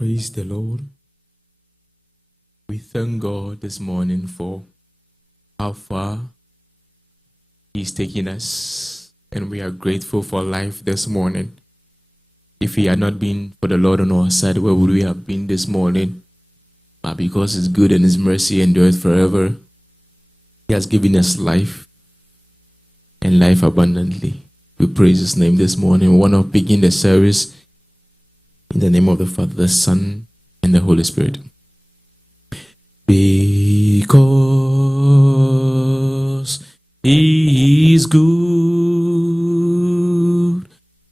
Praise the Lord. We thank God this morning for how far He's taken us, and we are grateful for life this morning. If it had not been for the Lord on our side, where would we have been this morning? But because His good and His mercy endureth forever, He has given us life and life abundantly. We praise His name this morning. We want to begin the service in the name of the Father, the Son, and the Holy Spirit. Because He is good,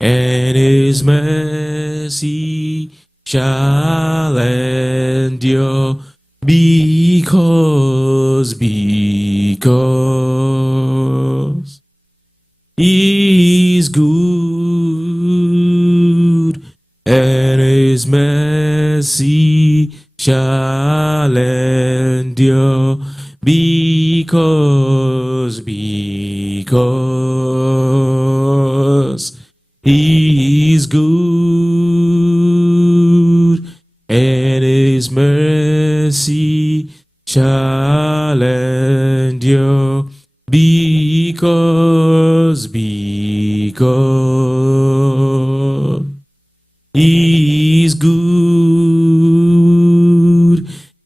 and His mercy shall endure. Because He is good, and His mercy shall endure. Because He is good, and His mercy shall endure. Because He is good,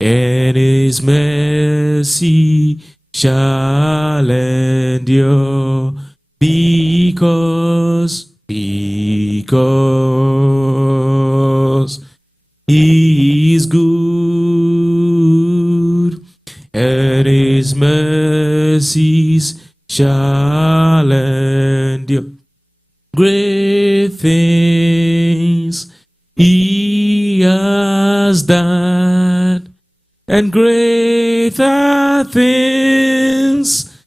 and His mercy shall endure. Because He is good, and His mercies shall endure. Great things He has done, and greater things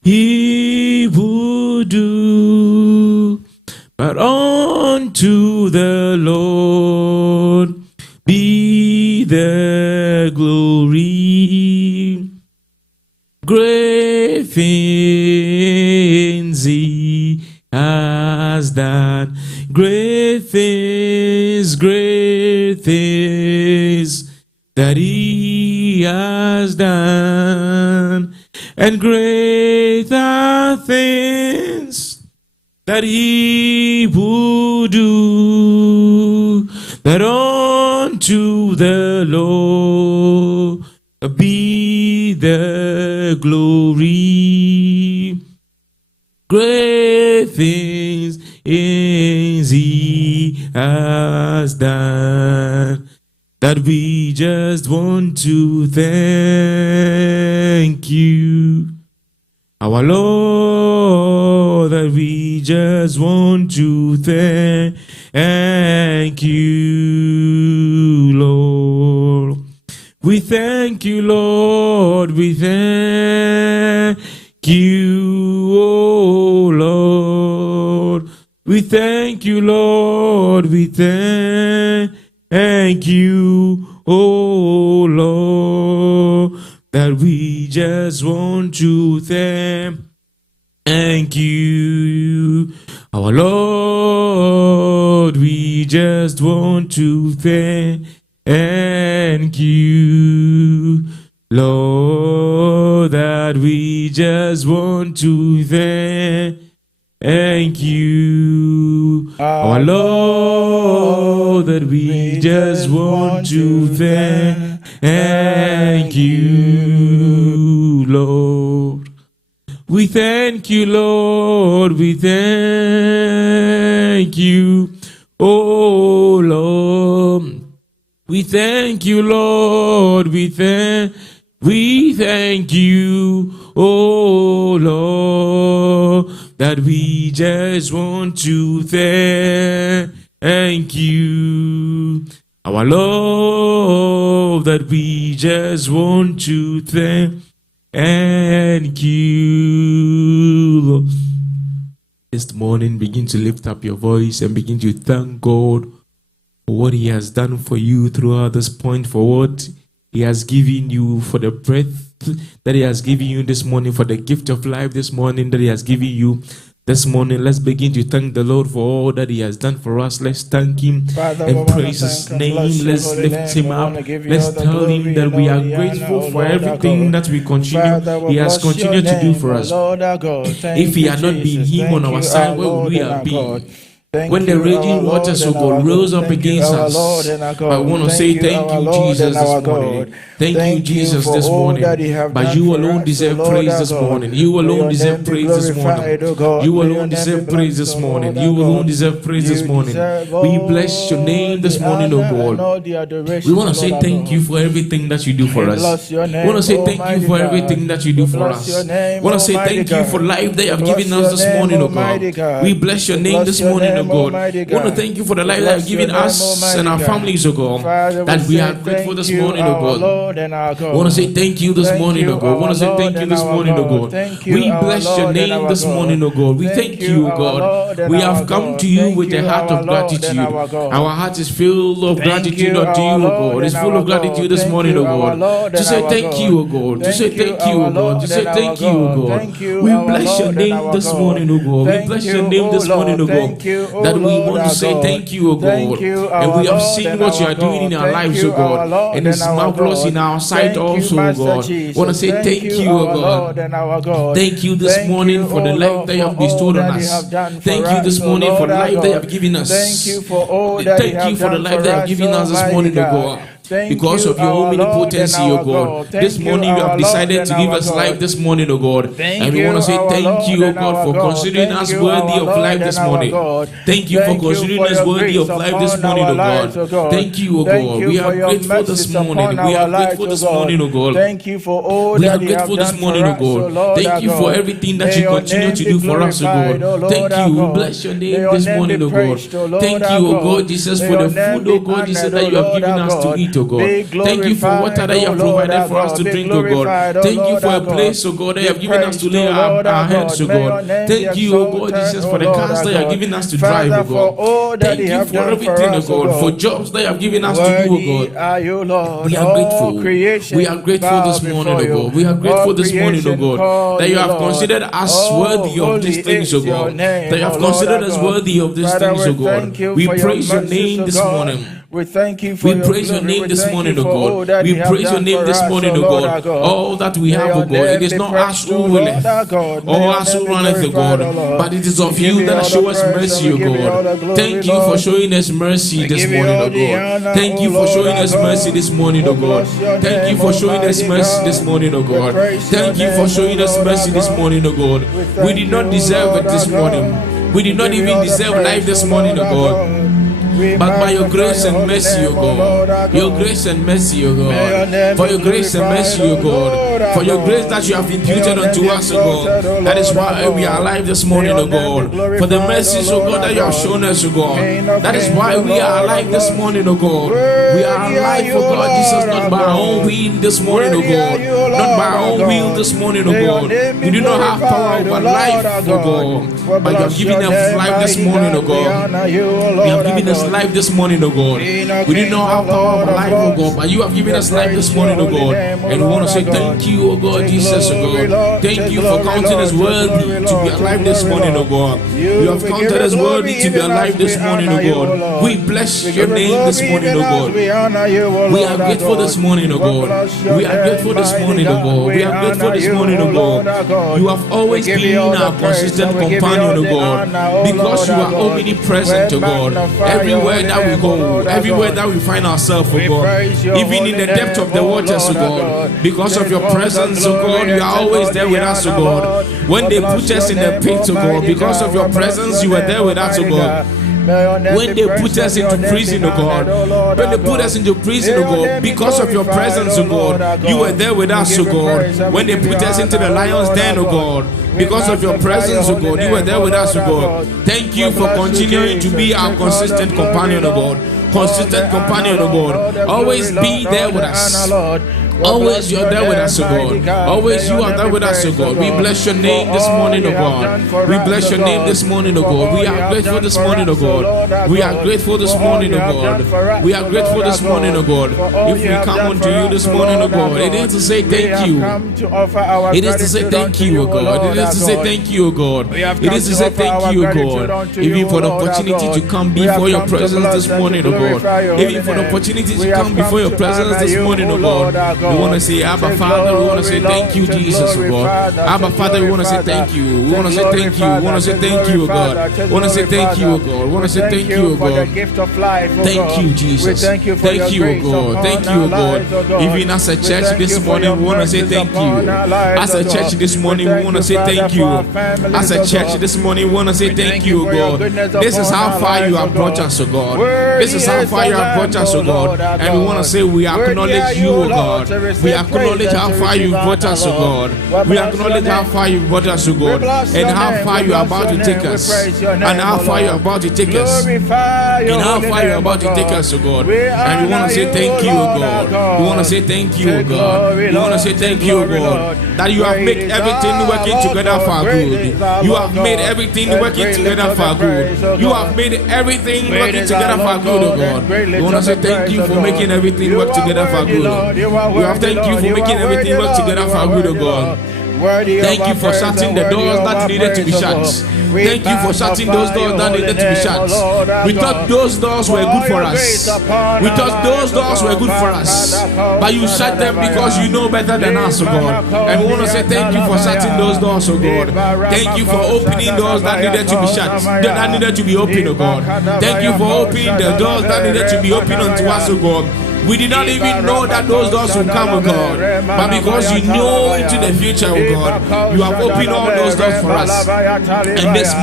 He would do. But unto the Lord be the glory. Great things He has done. Great things that He has done, and greater things that He would do. That unto the Lord be the glory. Great things He has done, that we just want to thank You, our Lord, that we just want to thank You, Lord. We thank You, Lord, we thank You, oh Lord. We thank You, Lord, we thank You, oh Lord, that we just want to thank You, our Lord. We just want to thank You, Lord, that we just want to thank You, our Lord, that we just want to thank You, Lord. We thank You, Lord, we thank You, oh Lord. We thank You, Lord, we thank You, oh Lord, that we just want to thank You, our Lord, that we just want to thank You, Lord. This morning, begin to lift up your voice and begin to thank God for what He has done for you throughout this point, for what He has given you, for the breath that He has given you this morning, for the gift of life this morning that He has given you. This morning, let's begin to thank the Lord for all that He has done for us. Let's thank Him and praise His name. Let's lift Him up. Let's tell Him that we are grateful for everything that we continue. He has continued to do for us. If He had not been Him on our side, where would we have been? When the raging waters, O God, rose up against us, I want to say thank you, Jesus, this morning. Thank you, Jesus, this morning. But you alone deserve praise this morning. You alone deserve praise this morning. You alone deserve praise this morning. You alone deserve praise this morning. We bless your name this morning, O God. We want to say thank you for everything that you do for us. We want to say thank you for everything that you do for us. We want to say thank you for life that you have given us this morning, O God. We bless your name this morning, O God. We want to thank you for the life that you have given us and our families, O God. That we are grateful this morning, O God. We want to say thank you this morning, O God. We want to say thank you this morning, O God. We bless your name this morning, O God. We thank you, O God. We have come to you with a heart of gratitude. Our heart is filled of gratitude unto you, O God. It's full of gratitude this morning, O God. To say thank you, O God. To say thank you, O God. To say thank you, O God. We bless your name this morning, O God. We bless your name this morning, O God. That we want to say thank you, O God. And we have seen what you are doing in our lives, O God. And it's marvelous in our sight also, O God. I want to say thank you, O God. Thank you this morning for the life that you have bestowed on us. Thank you this morning for the life that you have given us. Thank you for the life that you have given us this morning, O God. Because of your omnipotency, O God. This morning you have decided to give us life this morning, O God. And we want to say thank you, O God, for considering us worthy of life this morning. Thank you for considering us worthy of life this morning, O God. Thank you, O God. We are grateful this morning. We are grateful this morning, O God. Thank you for all we are grateful this morning, O God. Thank you for everything that you continue to do for us, O God. Thank you. We bless your name this morning, O God. Thank you, O God, Jesus, for the food, O God, Jesus, that you have given us to eat, O God. Thank you for water that you have provided for us to drink, O God. Thank you for a place, O God, that you have given us to lay our heads, O God. Thank you, O God, Jesus, for the cars that you have given us to drive, O God. Thank you for everything, O God, for jobs that you have given us to do, O God. We are grateful. We are grateful this morning, O God. We are grateful this morning, O God, that you have considered us worthy of these things, O God. That you have considered us worthy of these things, O God. We praise your name this morning. We thank you for we praise your name this morning, O God. We praise your name this morning, O God. All that we have, O God, it is not us who willeth or us who runneth, O God, but it is of you that show us mercy, O God. Thank you for showing us mercy this morning, O God. Thank you for showing us mercy this morning, O God. Thank you for showing us mercy this morning, O God. Thank you for showing us mercy this morning, O God. We did not deserve it this morning. We did not even deserve life this morning, O God. But by your grace and mercy, O God, your grace and mercy, O God, for your grace and mercy, O God, for your grace that you have imputed unto us, O God, that is why we are alive this morning, O God, for the mercies, O God, that you have shown us, O God, that is why we are alive this morning, O God. We are alive, O God, Jesus, not by our own will this morning, O God, not by our own will this morning, O God. We do not have power over life, O God, but you have given us life this morning, O God. You have given us life this morning, O God. We did not have power of life, O God, but you have given us life this morning, O God. And we want to say thank you, O God, Jesus, O God. Thank you for counting us worthy to be alive this morning, O God. You have counted us worthy to be alive this morning, O God. We bless your name this morning, O God. We are grateful this morning, O God. We are grateful this morning, O God. We are grateful this morning, O God. You have always been our consistent companion, O God, because you are omnipresent, O God. Everywhere that we go, everywhere that we find ourselves, O God, even in the depth of the waters, O God, because of your presence, O God, you are always there with us, O God. When they put us in the pit, O God, because of your presence, you were there with us, O God. When they put us into prison, O God, when they put us into prison, O God, because of your presence, O God, you were there with us, O God. When they put us into the lion's den, O God, because of your presence, O God, you were there with us, O God. Thank you for continuing to be our consistent companion, O God. Consistent companion, O God. Always be there with us. Always you are there with us, O God. Always you are there with us, O God. We bless your name this morning, O God. We bless your name this morning, O God. We are grateful this morning, O God. We are grateful this morning, O God. We are grateful this morning, O God. If we come unto you this morning, O God, it is to say thank you. It is to say thank you, O God. It is to say thank you, O God. It is to say thank you, O God. Even for the opportunity to come before your presence this morning, O God. Even for the opportunity to come before your presence this morning, O God. We want to say, Abba Father, we want to say thank you, Jesus, O God. Abba Father, we want to say thank you. We want to say thank you. We want to say thank you, O God. We want to say thank you, O God. We want to say thank you, O God. Thank you, Jesus. Thank you, O God. Thank you, O God. Even as a church this morning, we want to say thank you. As a church this morning, we want to say thank you. As a church this morning, we want to say thank you, O God. This is how far you have brought us, O God. This is how far you have brought us, O God. And we want to say we acknowledge you, O God. We acknowledge how far you brought us, O God. We acknowledge how far you brought us, O God, and how far you are about to take us, and how far you are about to take us, and how far you are about to take us, O God. And we want to say thank you, O God. We want to say thank you, O God. We want to say thank you, O God, that you have made everything working together for good. You have made everything working together for good. You have made everything working together for good, O God. We want to say thank you for making everything work together for good. We have thank you for making everything work together for good, O God. Thank you for shutting the doors that needed to be shut. Thank you for shutting those doors that needed to be shut. We thought those doors were good for us. We thought those doors were good for us. But you shut them because you know better than us, O God. And we want to say thank you for shutting those doors, O God. Thank you for opening doors that needed to be shut, that needed to be opened, O God. Thank you for opening the doors that needed to be opened unto us, O God. We did not even know that those doors would come, O God. But because you know into the future, O God, you have opened all those doors for us. And this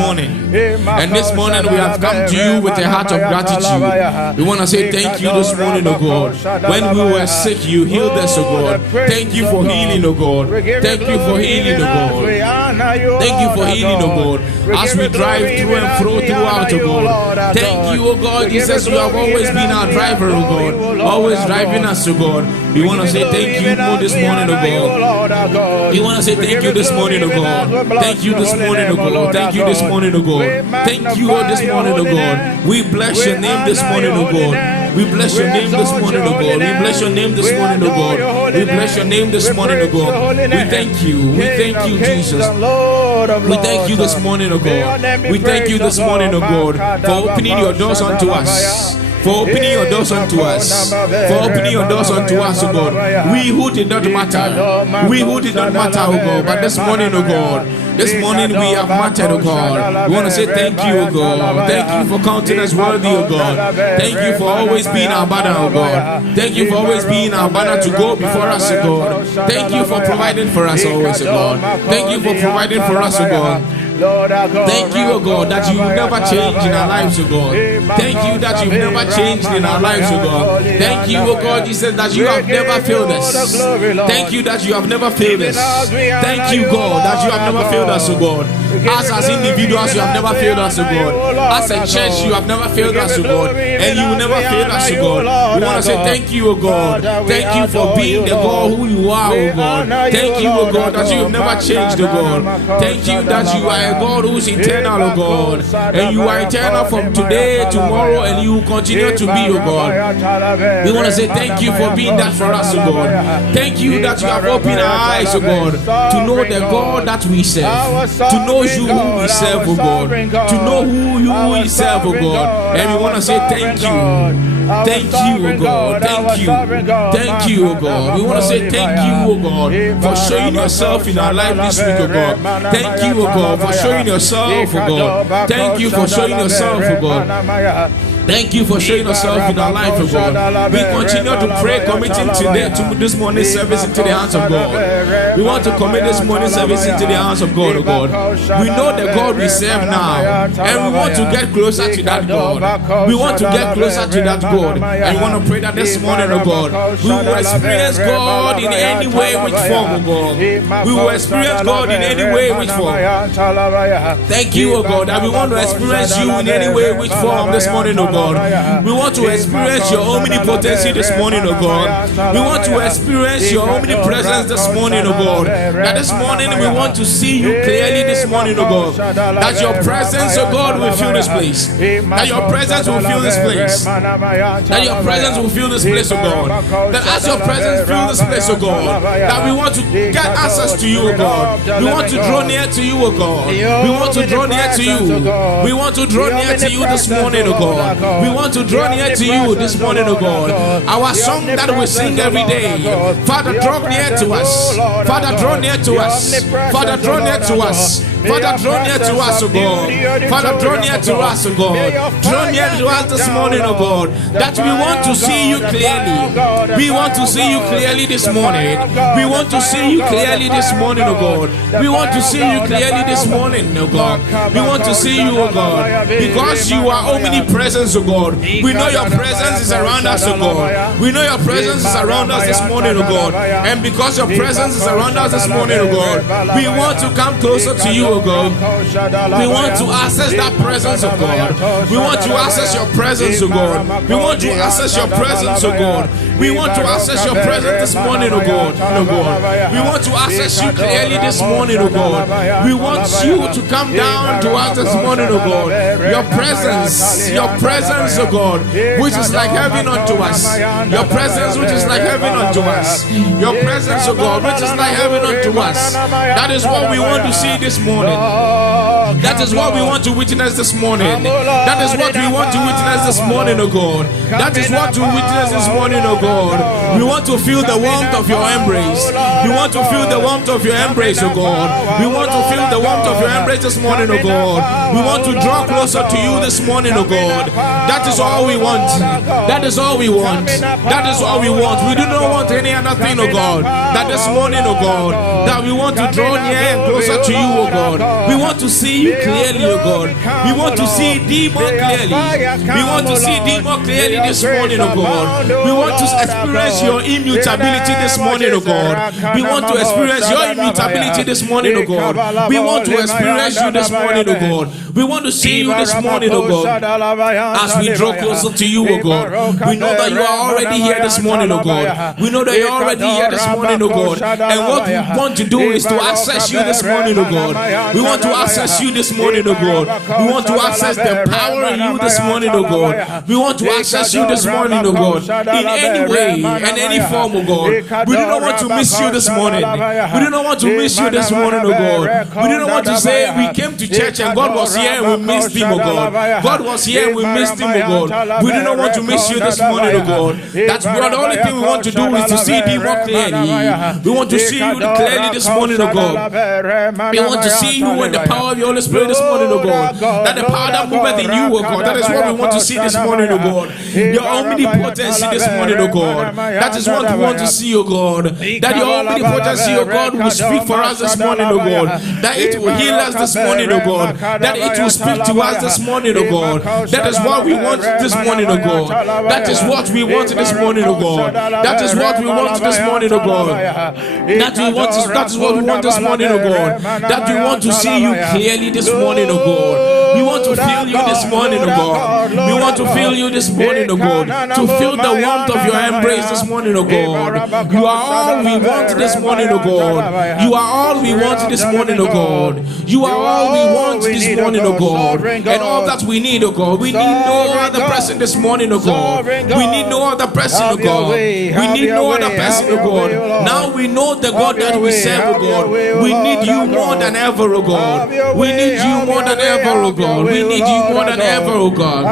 morning we have come to you with a heart of gratitude. We want to say thank you this morning, O God. When we were sick, you healed us, O God. Thank you for healing, O God. Thank you for healing, O God. Thank you for healing, O God. As we drive through and fro throughout, O God. Thank you, O God. Jesus, you have always been our driver, O God. Always driving us, O God. We want to say thank you this morning, O God. We want to say thank you this morning, O God. Thank you this morning, O God. Thank you this morning, O God. Thank you this morning, O God. We bless your name this morning, O God. We bless your name this morning, O God. We bless your name this morning, O God. We bless your name this morning, O God. We thank you. We thank you, Jesus. We thank you this morning, O God. We thank you this morning, O God, for opening your doors unto us. For opening your doors unto us. For opening your doors unto us, O God. We who did not matter. We who did not matter, O God. But this morning, O God, this morning we have mattered, O God. We want to say thank you, O God. Thank you for counting us worthy, O God. Thank you for always being our banner, O God. Thank you for always being our banner to go before us, O God. Thank you for providing for us always, O God. Thank you for providing for us, O God. Thank you, O God, that you never change in our lives, O God. Thank you that you've never changed in our lives, O God. Thank you, O God, Jesus, that you have never failed us. Thank you that you have never failed us. Thank you, God, that you have never failed us, O God. As individuals, you have never failed us, O God. As a church, you have never failed us, O God. And you will never fail us, O God. We want to say thank you, O God. Thank you for being the God who you are, O God. Thank you, O God, that you have never changed, O God. Thank you that you are a God who is eternal, O God. And you are eternal from today, tomorrow, and you will continue to be, O God. We want to say thank you for being that for us, O God. Thank you that you have opened our eyes, O God, to know the God that we serve, to know you who we serve, O God, to know who you we serve, O God. And we want to say thank you. Thank you, O God. Thank you. Thank you, O God. We want to say thank you, O God, for showing yourself in our life this week, O God. Thank you, O God, for showing yourself, O God. Thank you for showing yourself, O God. Thank you for showing yourself in our life, O God. We continue to pray, committing today to this morning's service into the hands of God. We want to commit this morning's service into the hands of God, O God. We know the God we serve now, and we want to get closer to that God. We want to get closer to that God, and we want to pray that this morning, O God, we will experience God in any way, which form, O God. We will experience God in any way, which form. Thank you, O God, that we want to experience you in any way, which form this morning, O God. God. We want to experience your omnipotency this morning, oh God. We want to experience your omnipresence this morning, oh God. That this morning we want to see you clearly this morning, oh God. That your presence, oh God, will fill this place. That your presence will fill this place. That your presence will fill this place, oh God. That as your presence fills this place, oh God, that we want to get access to you, oh God. We want to draw near to you, oh God. We want to draw near to you. We want to draw near to you this morning, oh God. We want to draw near to you this morning, oh God. Our song that we sing every day. Father, draw near to us. Father, draw near to us. Father, draw near to us. Father, draw near to us, oh God. Father, draw near to us, oh God. Draw near to us this morning, oh God. That we want to see you clearly. We want to see you clearly this morning. We want to see you clearly this morning, oh God. We want to see you clearly this morning, oh God. We want to see you, oh God. Because you are omnipresent, oh God. We know your presence is around us, oh God. We know your presence is around us this morning, oh God. And because your presence is around us this morning, oh God, we want to come closer to you, oh God. We want to access that presence, oh God. We want to access your presence, oh God. We want to access your presence, oh God. We want to access your presence this morning, oh God. Oh God. We want to access you clearly this morning, oh God. We want you to come down to us this morning, oh God. Your presence, oh God, which is like heaven unto us. Your presence, which is like heaven unto us. Your presence, oh God, which is like heaven unto us. That is what we want to see this morning. That is what we want to witness this morning. That is what we want to witness this morning, oh God. That is what to witness this morning, oh God. We want to feel the warmth of your embrace. We want to feel the warmth of your embrace, oh God. We want to feel the warmth of your embrace this morning, oh God. We want to draw closer to you this morning, oh God. That is all we want. That is all we want. That is all we want. We do not want any other thing, oh God. That this morning, oh God, that we want to draw near and closer to you, oh God. We want to see you clearly, oh God. We want to see thee more clearly. We want to see thee more clearly this morning, oh God. We want to experience your immutability this morning, oh God. We want to experience your immutability this morning, oh God. We want to experience you this morning, oh God. We want to see you this morning, oh God. As we draw closer to you, oh God. We know that you are already here this morning, oh God. We know that you're already here this morning, oh God. And what we want to do is to access you this morning, oh God. We want to access you this morning, oh God. We want to access the power in you this morning, oh God. We want to access you this morning, oh God. In any way and any form, oh God. We do not want to miss you this morning. We do not want to miss you this morning, oh God. We do not want to say we came to church and God was here and we missed him, oh God. God was here and we missed him, oh God. We do not want to miss you this morning, oh God. That's what the only thing we want to do is to see thee more clearly. We want to see you clearly this morning, oh God. We want to see you in the power of your Holy Spirit this morning, oh God. That the power that moveth in you, oh God. That is what we want to see this morning, oh God. Your omnipotency this morning, oh God. That is what we want to see, oh God. That your omnipotency, oh God, will speak for us this morning, oh God. That it will heal us this morning, oh God. That it will speak to us this morning, oh God. That is what we want this morning, oh God. That is what we want this morning, oh God. That is what we want this morning, oh God. That is what we want this morning, oh God. That we want to see you clearly this morning, oh God. We want to feel you this morning, oh God. We want to feel you this morning, oh God. To feel the warmth of your embrace this morning, oh God. You are all we want this morning, oh God. You are all we want this morning, oh God. You are all we want this morning, oh God. And all that we need, oh God. We need no other person this morning, oh God. We need no other person, oh God. We need no other person, oh God. Now we know the God that we serve, oh God. We need you more than ever, oh God. We need you more than ever, oh God. We need you more than ever, oh God.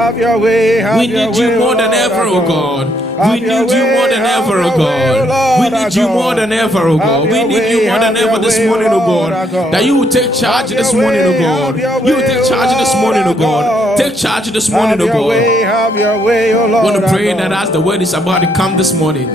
We need you more than ever, oh God. We need you more than ever, oh God. We need you more than ever, oh God. We need you more than ever this morning, oh God. That you will take charge this morning, oh God. You will take charge this morning, oh God. Take charge this morning, oh God. I want to pray that as the word is about to come this morning,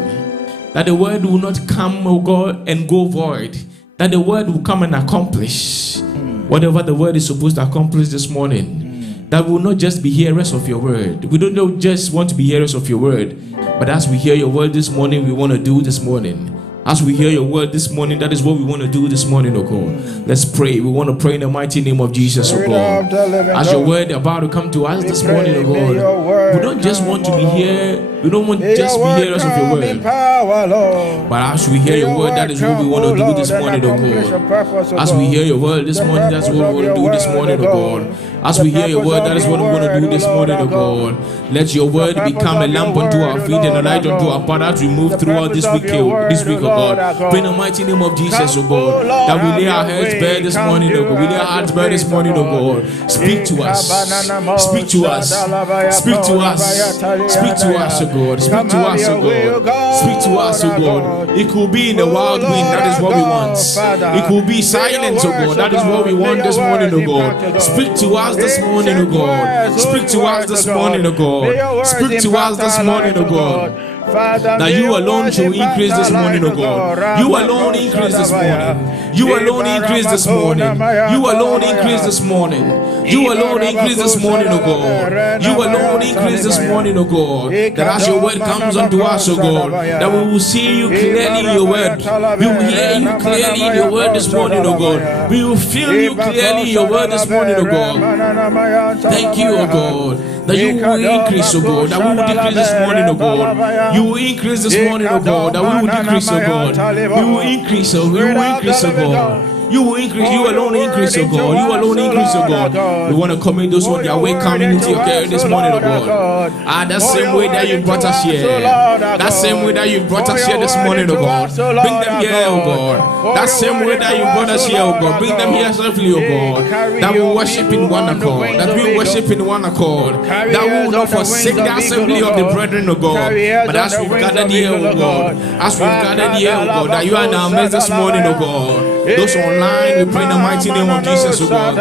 that the word will not come, oh God, and go void. That the word will come and accomplish whatever the word is supposed to accomplish this morning. That we will not just be hearers of your word. We don't just want to be hearers of your word, but as we hear your word this morning, we want to do this morning. As we hear your word this morning, that is what we want to do this morning, oh God. Let's pray. We want to pray in the mighty name of Jesus, oh God. As your word about to come to us this morning, oh God, we don't just want to be here. We don't want just be hearers of your word. But as we hear your word, that is what we want to do this morning, oh God. As we hear your word this morning, that's what we want to do this morning, oh God. As we hear your word, that is what we want to do this morning, oh God. Let your word become a lamp unto our feet and a light unto our path as we move throughout this week, oh God. Pray in the mighty name of Jesus, oh God, that we lay our heads bare this morning, oh God. We lay our hearts bare this morning, oh God. Speak to us. Speak to us. Speak to us. Speak to us, oh God. Speak to us, oh God. Speak to us, oh God. It could be in the wild wind, that is what we want. It could be silence, oh God. That is what we want this morning, oh God. Speak to us this morning, oh God. Speak to us this morning, oh God. Speak to us this morning, oh God. That you alone shall increase this morning, oh God. You alone increase this morning. You alone increase this morning. You alone increase this morning. You alone increase this morning, oh God. You alone increase this morning, oh God. That as your word comes unto us, oh God, that we will see you clearly in your word. We will hear you clearly in your word this morning, oh God. We will feel you clearly in your word this morning, oh God. Thank you, oh God, that you will increase, oh God, that we will decrease this morning, oh God. You will increase this morning, oh God, that we will decrease, oh God. We will increase, oh God. You will increase, you alone increase, oh God. You alone increase, oh God. We want to commit those on their way coming into your care this morning, oh God. That same way that you brought us here. That same way that you brought us here this morning, oh God. Bring them here, oh God. That same way that you brought us here, oh God. Bring them here safely, oh God. That we worship in one accord. That we worship in one accord. That we will not forsake the assembly of the brethren, oh God. But as we've gathered here, oh God. As we've gathered here, oh God. That you are in our midst this morning, oh God. Those online, we pray in the mighty name of Jesus, oh God.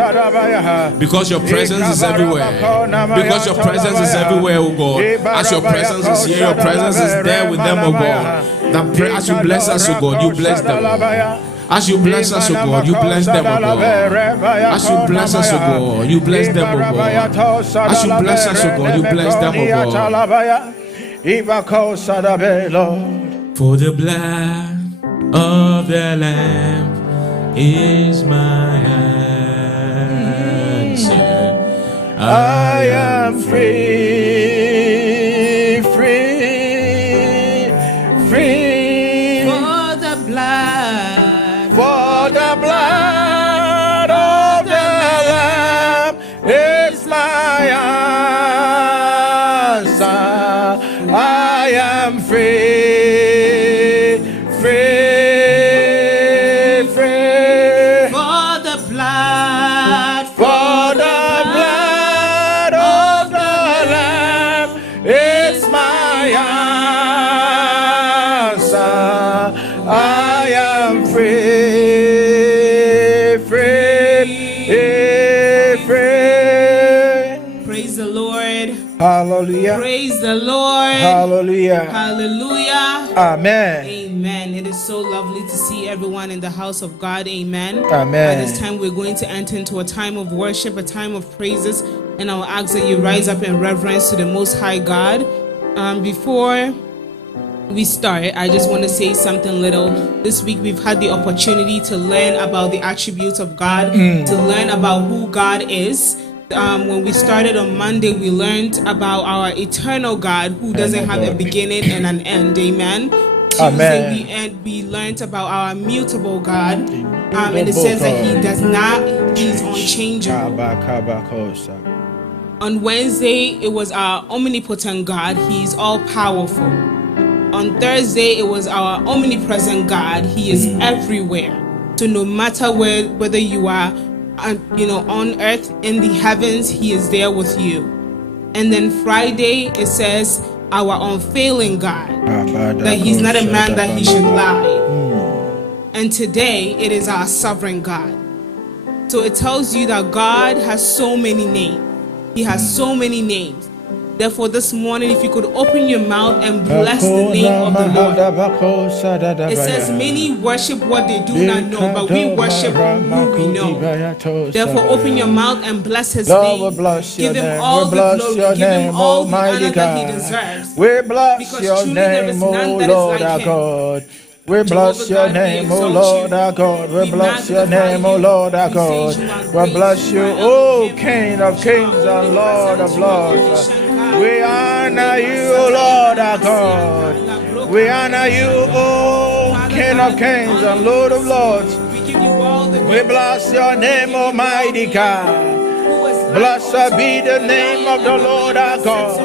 Because your presence is everywhere. Because your presence is everywhere, oh God. As your presence is here, your presence is there with them, oh God. That as you bless us, oh God, you bless them. As you bless us, oh God, you bless them, oh God. As you bless us, oh God, you bless them, oh God. As you bless us, oh God, you bless them, oh God. For the blood of the Lamb is my answer. I am free, free, free. For the blood of the Lamb is my answer. I am free, free. Hallelujah. Praise the Lord. Hallelujah. Hallelujah. Amen. Amen. It is so lovely to see everyone in the house of God. Amen. Amen. At this time, we're going to enter into a time of worship, a time of praises, and I'll ask that you rise up in reverence to the Most High God. Before we start, I just want to say something little. This week, we've had the opportunity to learn about the attributes of God, to learn about who God is. When we started on Monday, we learned about our eternal God who doesn't have a beginning and an end. Amen. Tuesday, we learned about our immutable God. And it says that he does not, he's unchangeable. On Wednesday, it was our omnipotent God. He's all powerful. On Thursday, it was our omnipresent God. He is everywhere. So no matter whether you are on earth, in the heavens, he is there with you. And then Friday, it says our unfailing God, that he's not a man that he should lie. And today, it is our sovereign God. So it tells you that God has so many names. He has so many names. Therefore, this morning, if you could open your mouth and bless the name of the Lord. It says many worship what they do not know, but we worship who we know. Therefore, open your mouth and bless his name. Give him all the glory. Give him all the honor that he deserves. We bless your name, O Lord our God. We bless your name, O Lord our God. We bless your name, O Lord our God. We bless you, O King of kings and Lord of lords. We honor you, O Lord our God. We honor you, O King of kings and Lord of lords. We bless your name, Almighty God. Blessed be the name of the Lord our God.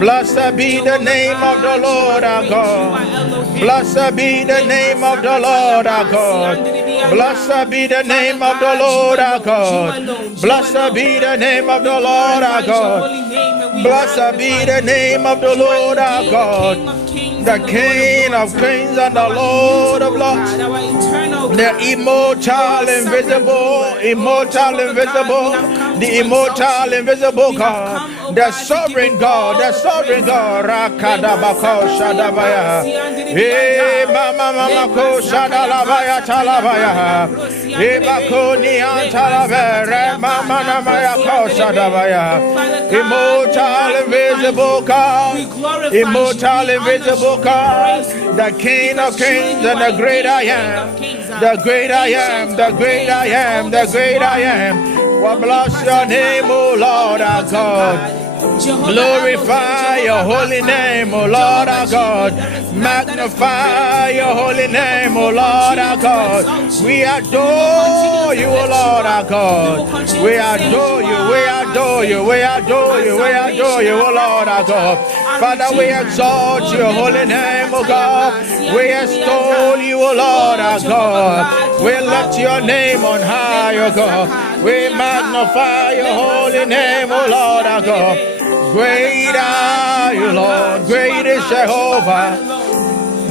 Blessed be the name of the Lord our God. Blessed be the name of the Lord our God. Blessed be the name of the Lord our God. Blessed be the name of the Lord our God. Blessed be the name of the Lord our God. The King of kings and the Lord of lords. The immortal, invisible, the immortal, invisible God, the sovereign God, Rakadabako Shadabaya, Mama Ko Shadalabaya Talabaya, Bakoni Antalabere, Mama Namaya Ko Shadabaya, immortal, invisible God, immortal, invisible God, the King of kings and the great I am. The great I am, the great I am, the great I am. We bless your name, O Lord our God. Glorify your holy name, O Lord our God. Magnify your holy name, O Lord our God. We adore you, O Lord our God. We adore you, we adore you, we adore you, we adore you, O Lord our God. Father, we exalt your holy name, O God. We extol you, O Lord our God. We lift your name on high, O God. We magnify your holy name, O Lord our God. Great are you, Lord. Great is Jehovah.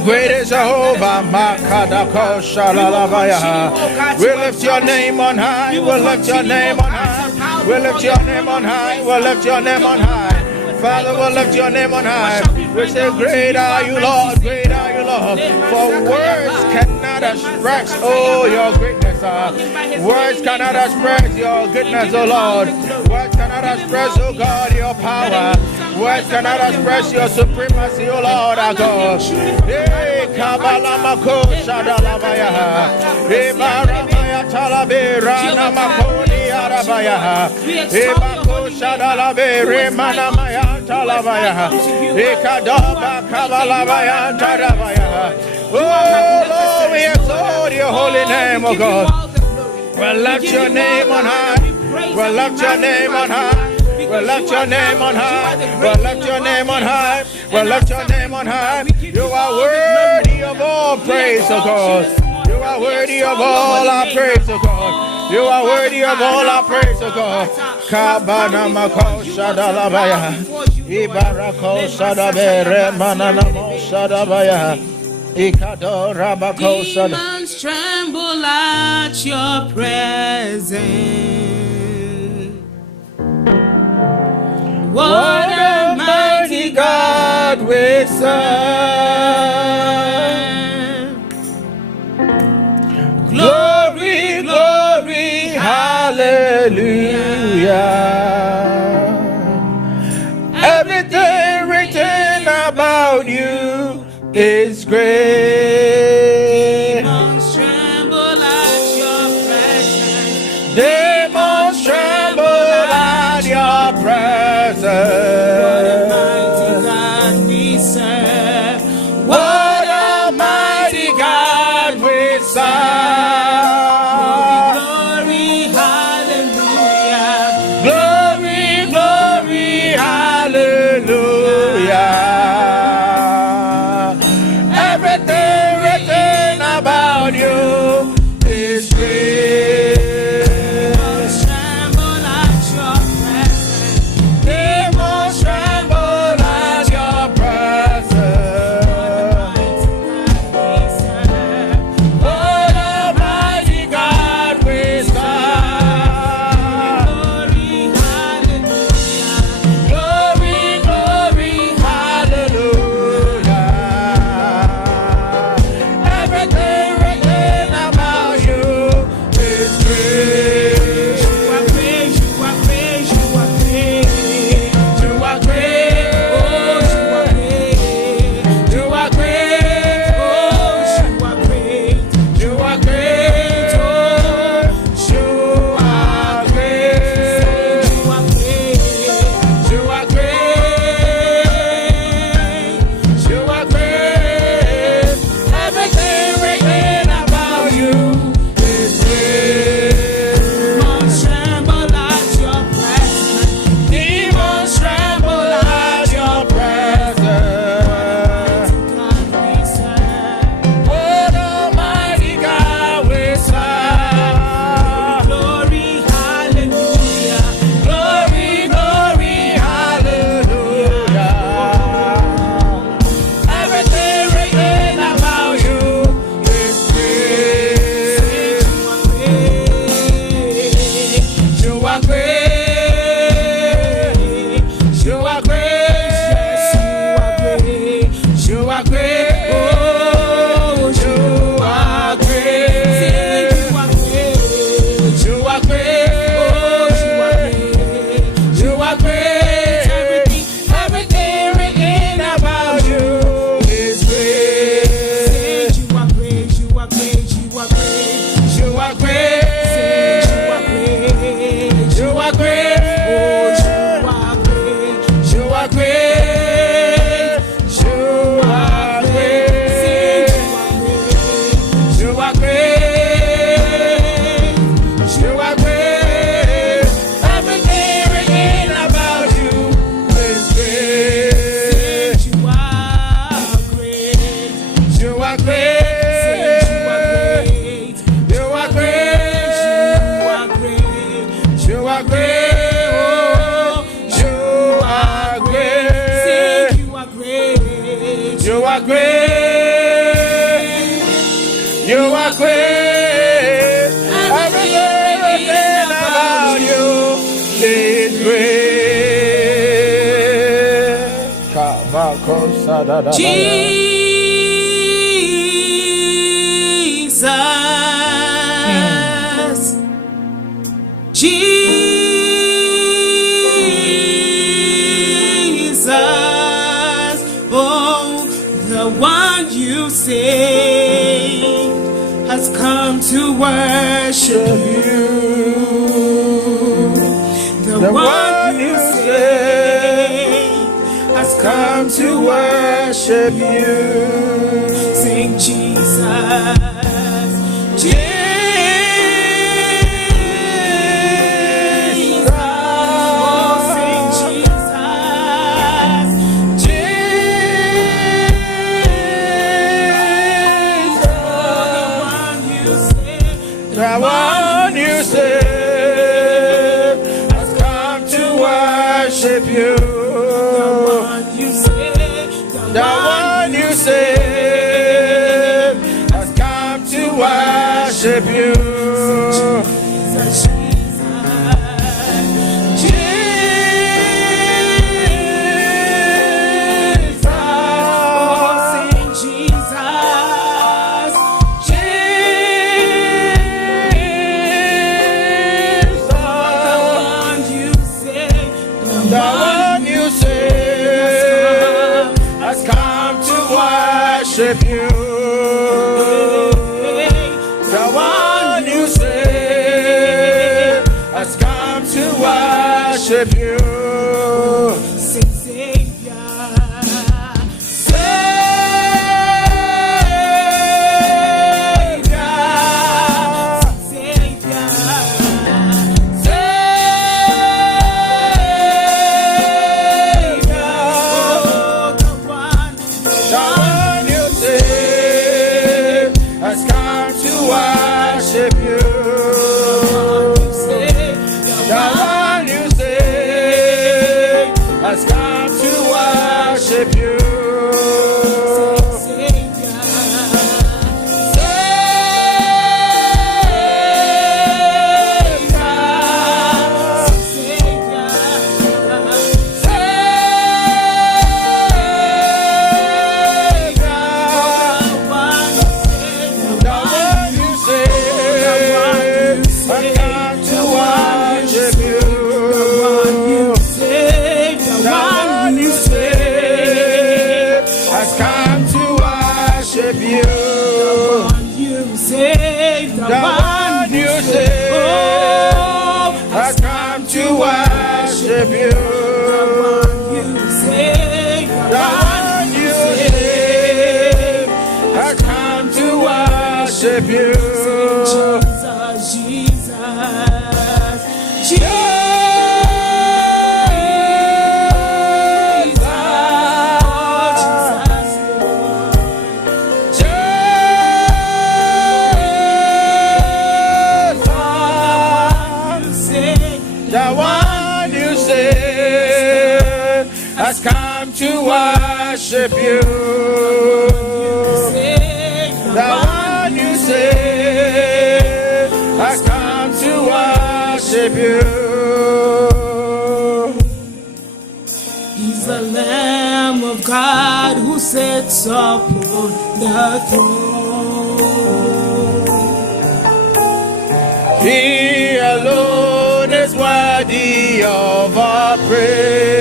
Great is Jehovah. Makadako Shalalabaya. We lift your name on high. We lift your name on high. We lift your name on high. We lift your name on high. Father, we lift your name on high. We say, great are you, Lord. Great are you, Lord. For words cannot express, oh, your greatness. Words cannot express your goodness, oh Lord. Words cannot express, oh God, your power. Words cannot express your supremacy, oh Lord, our God. Hey, Kabalamako Shadalabaya. Hey, Maramaya Talabera Namakoni Arabaya. Hey, Bako Shadalabe Remanamaya Talabaya. Hey, Kadaba Kabalabaya Tarabaya. Oh Lord, we exalt your holy name, oh God. We lift your name on high. We lift your name on high. We lift your name on high. We lift your name on high. We lift your name on high. You are worthy of all praise, oh God. You are worthy of all our praise, oh God. You are worthy of all our praise, oh God. Kabana Mako Shadalabaya. Ibarako Shadabere Mananamo Shadabaya. Demons tremble at your presence. What a mighty God we serve. Glory, glory, hallelujah. Everything written about you is great. Demons tremble at your presence. Demons tremble at your presence. What a mighty God we serve. What a mighty God we serve. Glory, hallelujah. Glory, glory, hallelujah. Everything are great. You are great. You are great. You are great. You are great. You are great. You are great. Everything about you is great. Jesus, oh, the one you saved has come to worship you. The one you saved has come to worship you. Sing Jesus. The one you saved has come to worship you. The one you saved has come to worship you. Worship you. The one you saved has come to worship you. Sing Savior. Worship you. The one you saved has come to worship you. He's the Lamb of God who sits upon the throne. He alone is worthy of our praise.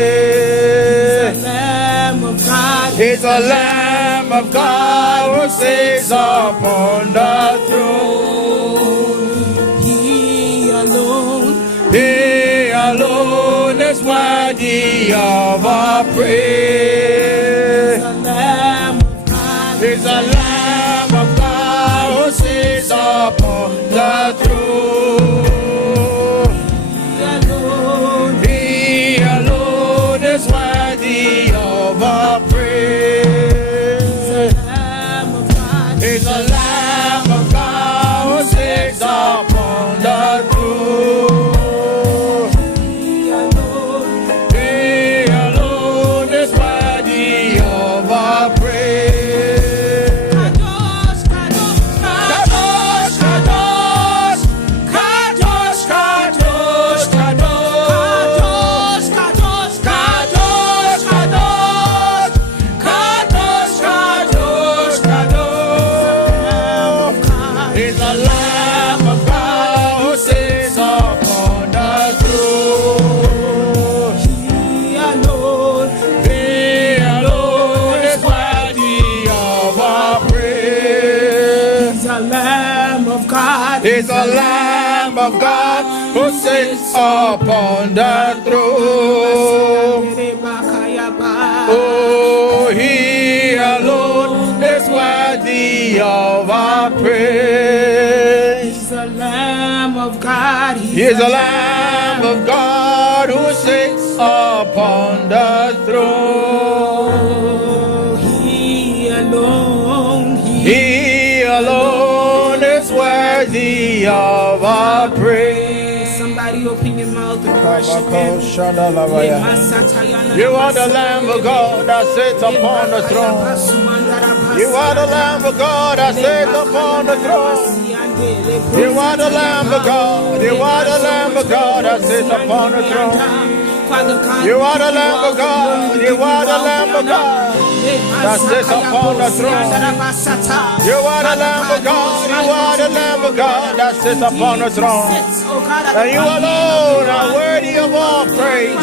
He's the Lamb of God who sits upon the throne. He alone is worthy of our praise. He's the Lamb of God who sits upon the throne. He alone is worthy of our praise. our praise. Kadosh, Kadosh, Kadosh, Kadosh, Kadosh, Kadosh, Kadosh, Kadosh, Kadosh, Kadosh, Kadosh, Kadosh, Kadosh, Kadosh. Is the Lamb of God who sits upon the throne. He alone, He alone is worthy of our praise. He's a Lamb of God. Is the Lamb of God who sits upon the throne. Oh, He alone is worthy of our praise. He's a Lamb of God. He is the Lamb of God who sits upon the throne. He alone, He alone is worthy of our praise. Somebody open your mouth and worship Him. You are the Lamb of God that sits upon the throne. You are the Lamb of God that sits upon the throne. You are the Lamb of God. You are the Lamb of God that sits upon the throne. You are the Lamb of God. You are the Lamb of God that sits upon the throne. You are the Lamb of God. You are the Lamb of God that sits upon the throne. And you alone are worthy of all praise.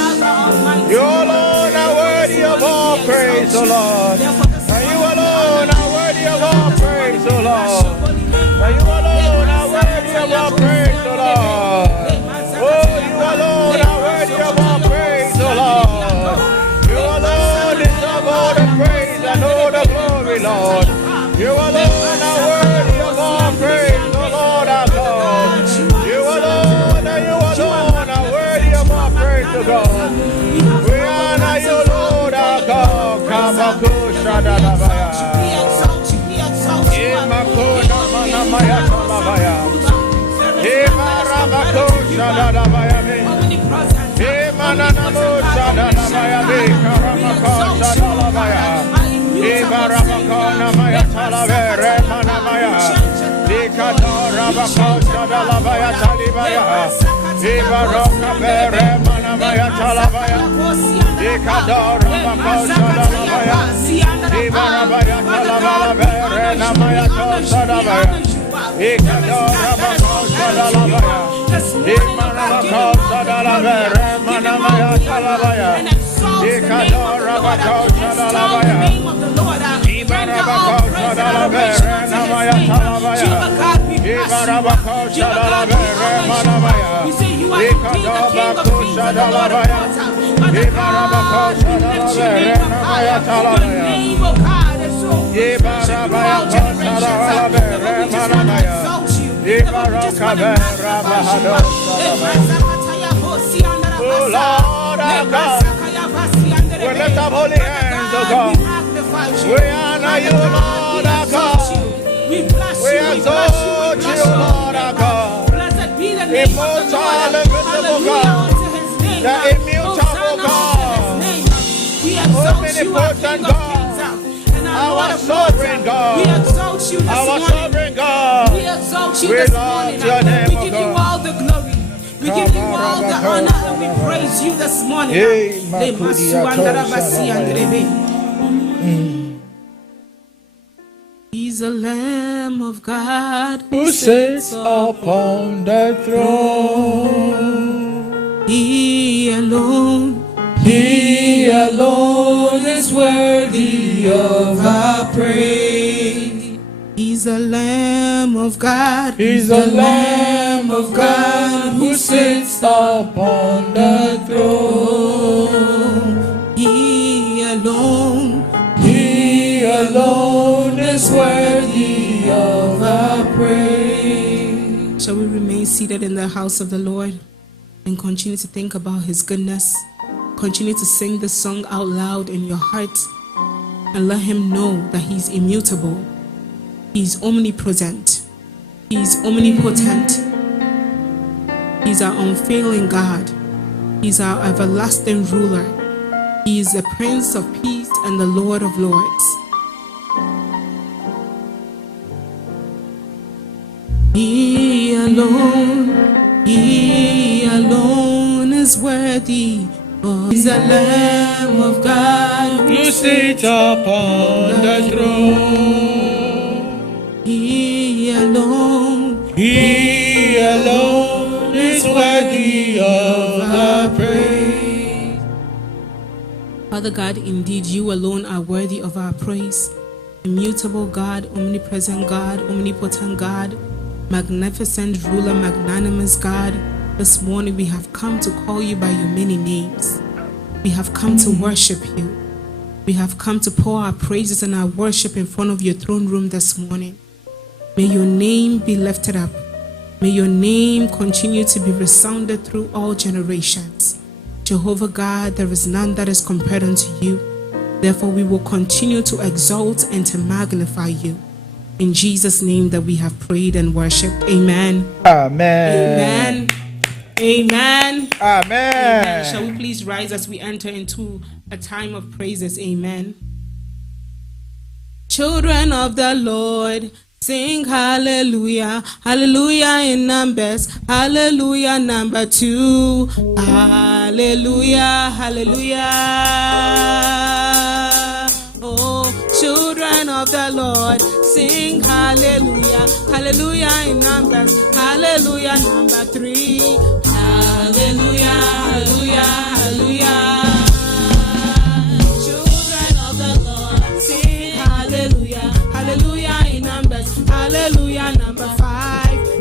You alone are worthy of all praise, O Lord. And you alone are worthy of all praise, O Lord. And you alone are worthy of all praise, O Lord. Oh, you alone are worthy of all praise, O Lord. You alone deserve all the praise and all the glory, Lord. You alone are worthy of all praise, O Lord our God. You alone and you alone are worthy of all praise, O God. We honor you, Lord our God. Kabakusha Dadabaya. Imakuna Manamaya Talabaya. Imarabakusha Dadabaya. Imananamusha Dadabaya. Karamakosha Dadabaya. Ibarabakona Maya Talavere Manamaya. Ikadorabakosha Dadabaya Talibaya. Ibaroka Bere Manamaya Talabaya. Ikadorabakosha Dadabaya. Ibarabaya Talabaya Namaya Tosha Dadabaya. Ikadorabakosha Dadabaya. Ibarabakosha Dadabaya Manamaya Talabaya. Ikadorabakosha Dadabaya. Ibarabakosha Dadabaya Namaya Talabaya. Ibarabakosha Dadabaya Manamaya. Ikadorabakosha Dadabaya. Ibarabakosha Dadabaya Namaya Talabaya. Ibarabakosha Dadabaya Manamaya. Ibarabakosha Oh Lord our God, we lift up holy hands, oh God. We honor you, Lord our God. We exalt you, Lord our God. Immortal, invisible God, the immutable God, omnipotent God, our sovereign God, our sovereign God. We exalt you We this love morning. your name, We oh give you God. all the glory. We give you all the honor and we praise you this morning. He's a Lamb of God Who sits upon the throne. He alone is worthy of our praise. He's a Lamb of God. He's the Lamb of God who sits upon the throne. He alone is worthy of our praise. Shall we remain seated in the house of the Lord and continue to think about His goodness? Continue to sing the song out loud in your heart and let Him know that He's immutable. He's omnipresent. He's omnipotent. He's our unfailing God. He's our everlasting ruler. He is the Prince of Peace and the Lord of Lords. alone is worthy. He's the Lamb of God who sits upon the throne. He alone is worthy of our praise. Father God, indeed you alone are worthy of our praise. Immutable God, omnipresent God, omnipotent God, magnificent ruler, magnanimous God, this morning we have come to call you by your many names. We have come to worship you. We have come to pour our praises and our worship in front of your throne room this morning. May your name be lifted up. May your name continue to be resounded through all generations. Jehovah God, there is none that is compared unto you. Therefore, we will continue to exalt and to magnify you. In Jesus' name that we have prayed and worshipped. Amen. Amen. Amen. Amen. Amen. Amen. Shall we please rise as we enter into a time of praises? Amen. Children of the Lord, sing hallelujah, hallelujah in numbers, hallelujah number 2, hallelujah, hallelujah. Oh, children of the Lord, sing hallelujah, hallelujah in numbers, hallelujah number 3, hallelujah, hallelujah, hallelujah. Children of the Lord, sing hallelujah, hallelujah in numbers, hallelujah number 5,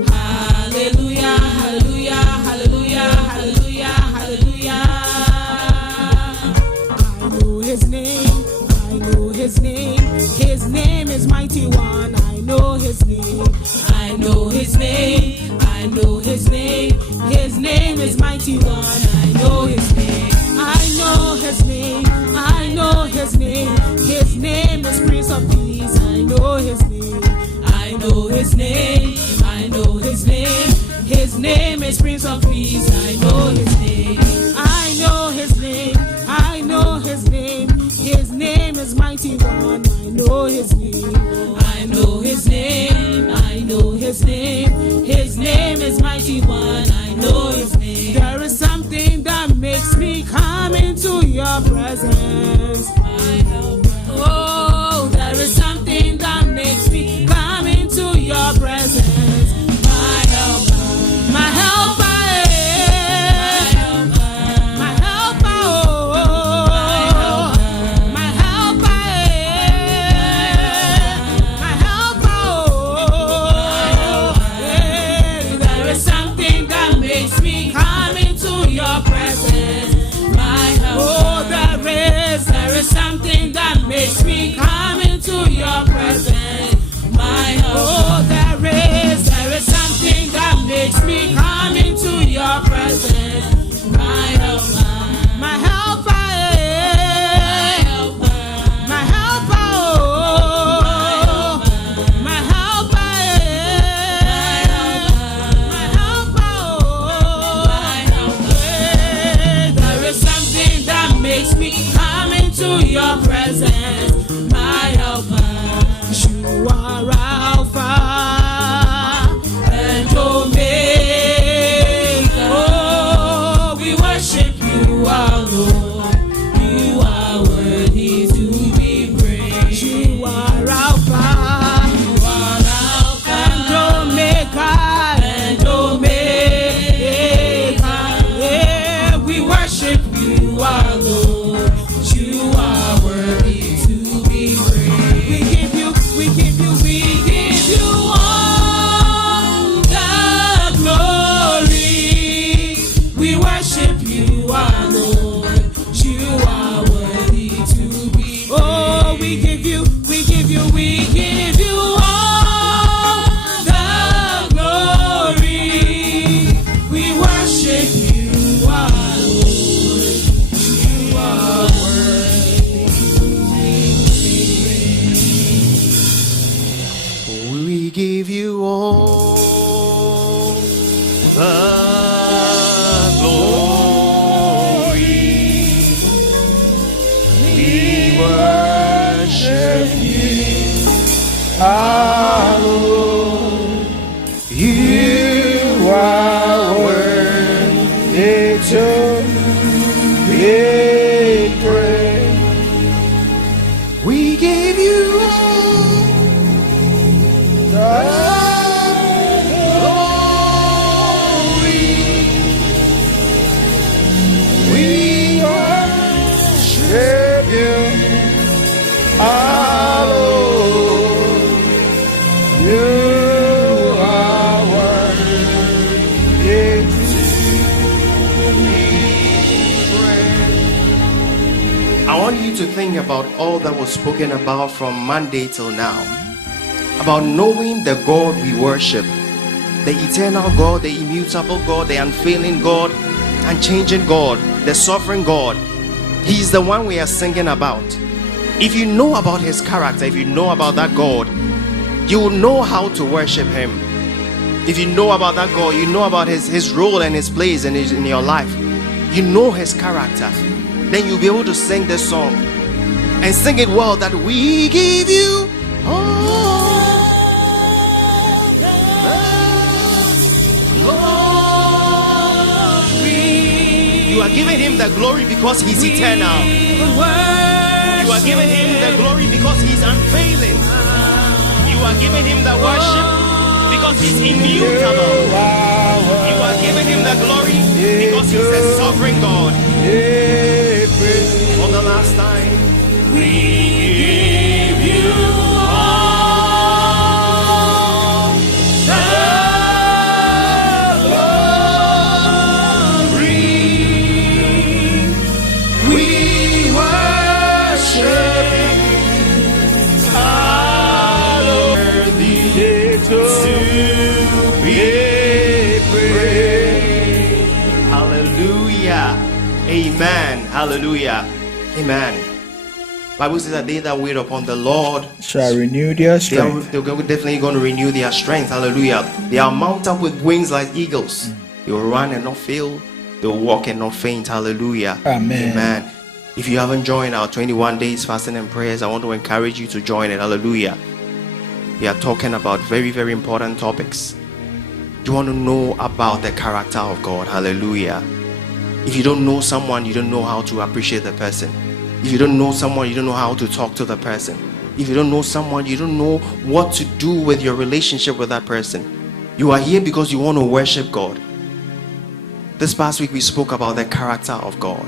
hallelujah, hallelujah, hallelujah, hallelujah, hallelujah. I know his name, I know his name is mighty one. I know his name, I know his name, I know his name is mighty one. I know his name, I know his name, I know his name is Prince of Peace. I know his name, I know his name, I know his name is Prince of Peace. I know his name, I know his name, I know his name is mighty one. I know his name, I know his name, I know his name is mighty one. I know his name. There is something that makes me come into your presence. Oh, there is something that makes me come into your presence. My helper, my helper. Something that makes me come into your presence, my help. Oh, there is something that makes me come into your presence, my helper, my helper, my helper, oh, my helper, my helper, oh, there is something that makes me to your presence, my helper. You are Alpha and Omega. Oh, we worship you, our Lord. You are worthy to be praised. You are Alpha, and Omega, Yeah, we worship you, our Lord. Lord, you think about all that was spoken about from Monday till now, about knowing the God we worship, the eternal God, the immutable God, the unfailing God, unchanging God, the sovereign God. He's the one we are singing about. If you know about his character, if you know about that God, you will know how to worship him. If you know about that God, you know about his role and his place in your life, you know his character, then you'll be able to sing this song and sing it well, that we give you all the glory. You are giving him the glory because he's eternal. You are giving him the glory because he's unfailing. You are giving him the worship because he's immutable. You are giving him the glory because he's a sovereign God. For the last time, we give you all the glory. We worship you. Worthy to be praised. Hallelujah. Amen. Hallelujah. Amen. Bible says that they that wait upon the Lord shall renew their strength. They're definitely going to renew their strength. Hallelujah. They are mounted up with wings like eagles. They will run and not fail. They will walk and not faint. Hallelujah. Amen. Amen. If you haven't joined our 21 days fasting and prayers, I want to encourage you to join it. Hallelujah. We are talking about very, very important topics. You want to know about the character of God. Hallelujah. If you don't know someone, you don't know how to appreciate the person. If you don't know someone, you don't know how to talk to the person. If you don't know someone, you don't know what to do with your relationship with that person. You are here because you want to worship God. This past week we spoke about the character of God.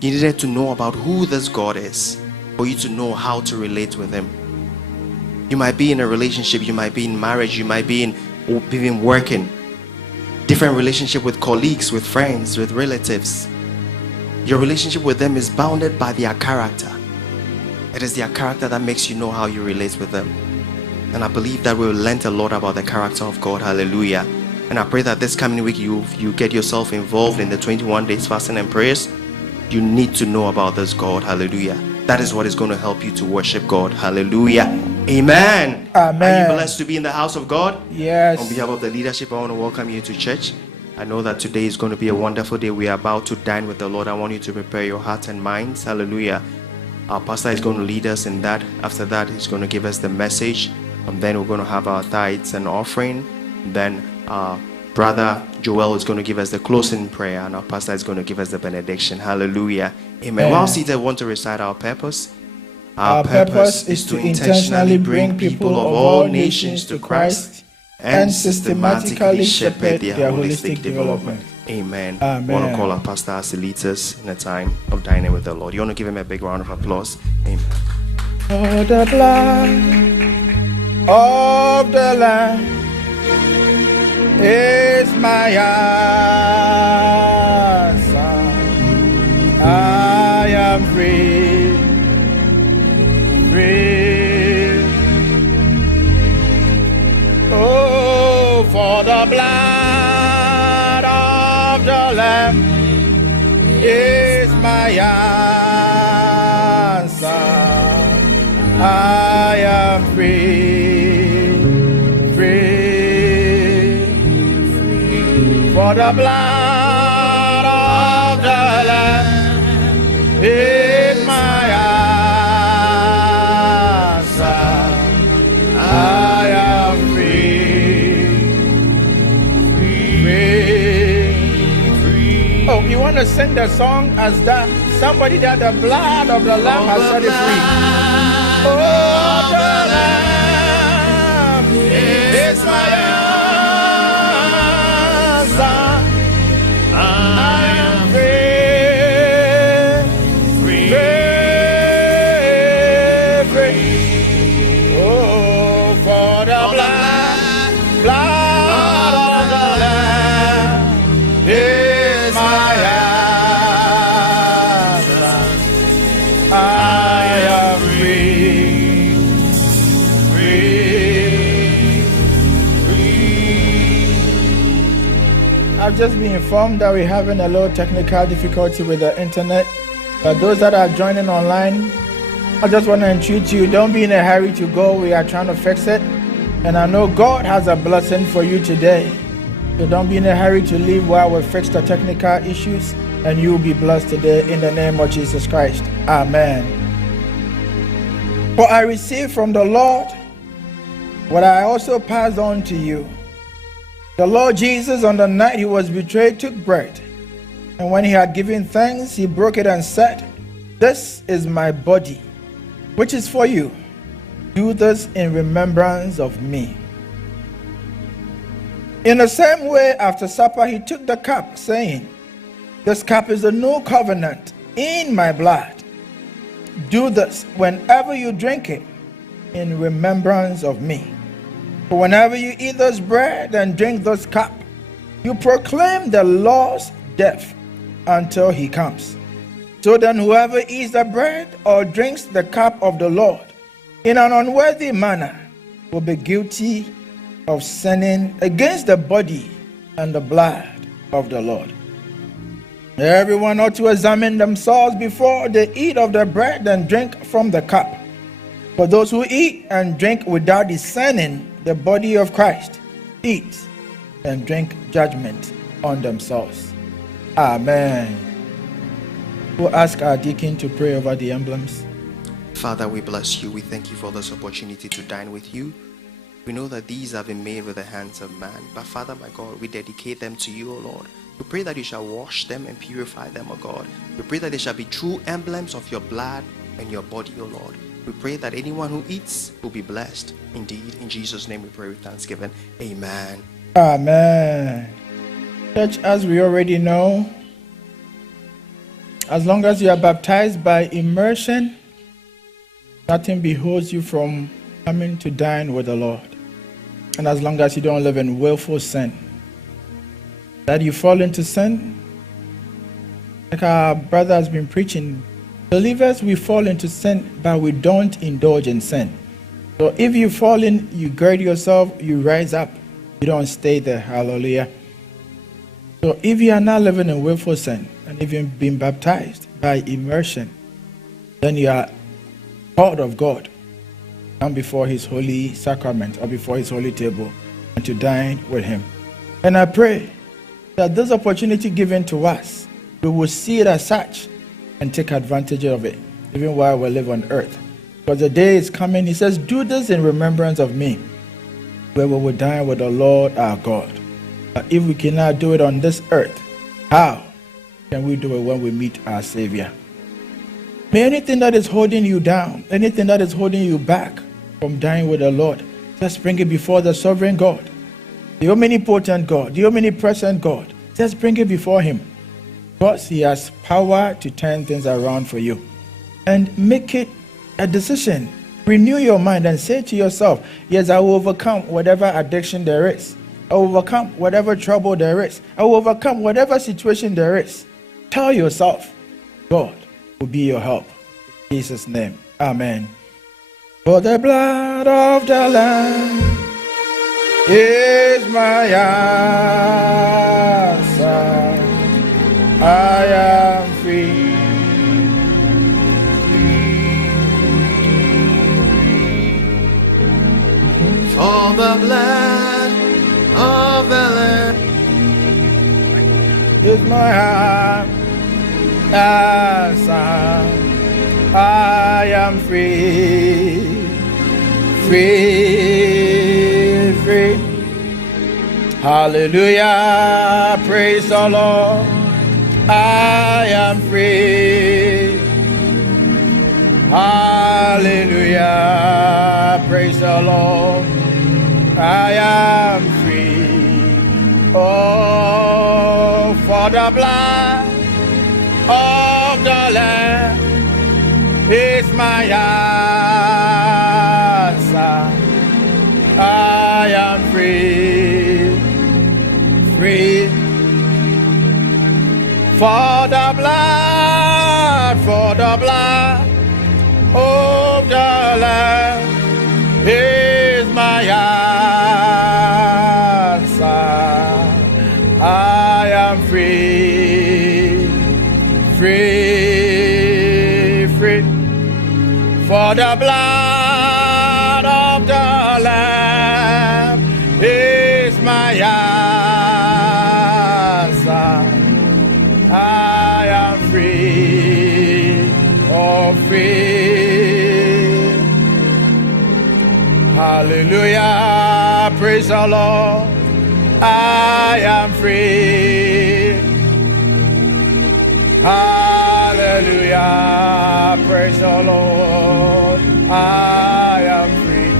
You needed to know about who this God is for you to know how to relate with him. You might be in a relationship, you might be in marriage, you might be in even working. Different relationship with colleagues, with friends, with relatives. Your relationship with them is bounded by their character. It is their character that makes you know how you relate with them. And I believe that we'll learn a lot about the character of God. Hallelujah. And I pray that this coming week you get yourself involved in the 21 days fasting and prayers. You need to know about this God. Hallelujah. That is what is going to help you to worship God. Hallelujah. Amen. Amen. Are you blessed to be in the house of God? Yes. On behalf of the leadership, I want to welcome you to church. I know that today is going to be a wonderful day. We are about to dine with the Lord. I want you to prepare your hearts and minds. Hallelujah. Our pastor is going to lead us in that. After that, he's going to give us the message. And then we're going to have our tithes and offering. Then Brother Joel is going to give us the closing prayer. And our pastor is going to give us the benediction. Hallelujah. Amen. While seated, I want to recite our purpose. Our purpose is to intentionally bring people of all nations to Christ and systematically shepherd their holistic development. Amen. Amen. I want to call our pastor as he leads us in a time of dining with the Lord. You want to give him a big round of applause? Amen. For the blood of the Lamb is my answer. I am free, free. Oh, for the blood of the Lamb is my answer. I am free, free, free. For the blood of the Lamb is my answer. I am free, free, free. Oh, you want to sing the song as that somebody that the blood of the Lamb has set it free? Oh, the Lamb is my answer. I am free, free, free. Oh, for the blood of the Lamb is my answer. just been informed that we're having a little technical difficulty with the internet. But those that are joining online, I just want to entreat you, don't be in a hurry to go. We are trying to fix it. And I know God has a blessing for you today. So don't be in a hurry to leave while we fix the technical issues. And you will be blessed today in the name of Jesus Christ. Amen. For I received from the Lord what I also passed on to you. The Lord Jesus, on the night he was betrayed, took bread. And when he had given thanks, he broke it and said, "This is my body, which is for you. Do this in remembrance of me." In the same way, after supper, he took the cup, saying, "This cup is the new covenant in my blood. Do this whenever you drink it in remembrance of me. For whenever you eat this bread and drink this cup, you proclaim the Lord's death until he comes. So then whoever eats the bread or drinks the cup of the Lord in an unworthy manner will be guilty of sinning against the body and the blood of the Lord. Everyone ought to examine themselves before they eat of the bread and drink from the cup. For those who eat and drink without discerning the body of Christ eat and drink judgment on themselves." Amen. We'll ask our deacon to pray over the emblems. Father, we bless you. We thank you for this opportunity to dine with you. We know that these have been made with the hands of man. But Father, my God, we dedicate them to you, O Lord. We pray that you shall wash them and purify them, O God. We pray that they shall be true emblems of your blood and your body, O Lord. We pray that anyone who eats will be blessed. Indeed, in Jesus' name we pray with thanksgiving. Amen. Amen. Church, as we already know, as long as you are baptized by immersion, nothing beholds you from coming to dine with the Lord. And as long as you don't live in willful sin, that you fall into sin, like our brother has been preaching, believers, we fall into sin, but we don't indulge in sin. So if you fall in, you gird yourself, you rise up. You don't stay there. Hallelujah. So if you are not living in willful sin, and if you've been baptized by immersion, then you are called of God. Come before his holy sacrament or before his holy table and to dine with him. And I pray that this opportunity given to us, we will see it as such and take advantage of it, even while we live on earth. Because the day is coming, he says, "Do this in remembrance of me," where we will dine with the Lord our God. But if we cannot do it on this earth, how can we do it when we meet our Savior? May anything that is holding you down, anything that is holding you back from dining with the Lord, just bring it before the sovereign God, the omnipotent God, the omnipresent God. Just bring it before him, because he has power to turn things around for you. And make it a decision. Renew your mind and say to yourself, yes, I will overcome whatever addiction there is. I will overcome whatever trouble there is. I will overcome whatever situation there is. Tell yourself, God will be your help. In Jesus' name, amen. For the blood of the Lamb is my answer. I am free. For the blood of the Lamb is my answer. I am free, free, free. Hallelujah, praise the Lord. I am free. Hallelujah, praise the Lord. I am free. Oh, for the blood of the Lamb is my answer. I am free, free. For the blood of the Lamb is my answer. I For the blood of the Lamb is my answer. I am free, oh free. Hallelujah, praise the Lord. I am free. Hallelujah, praise the Lord. I am free.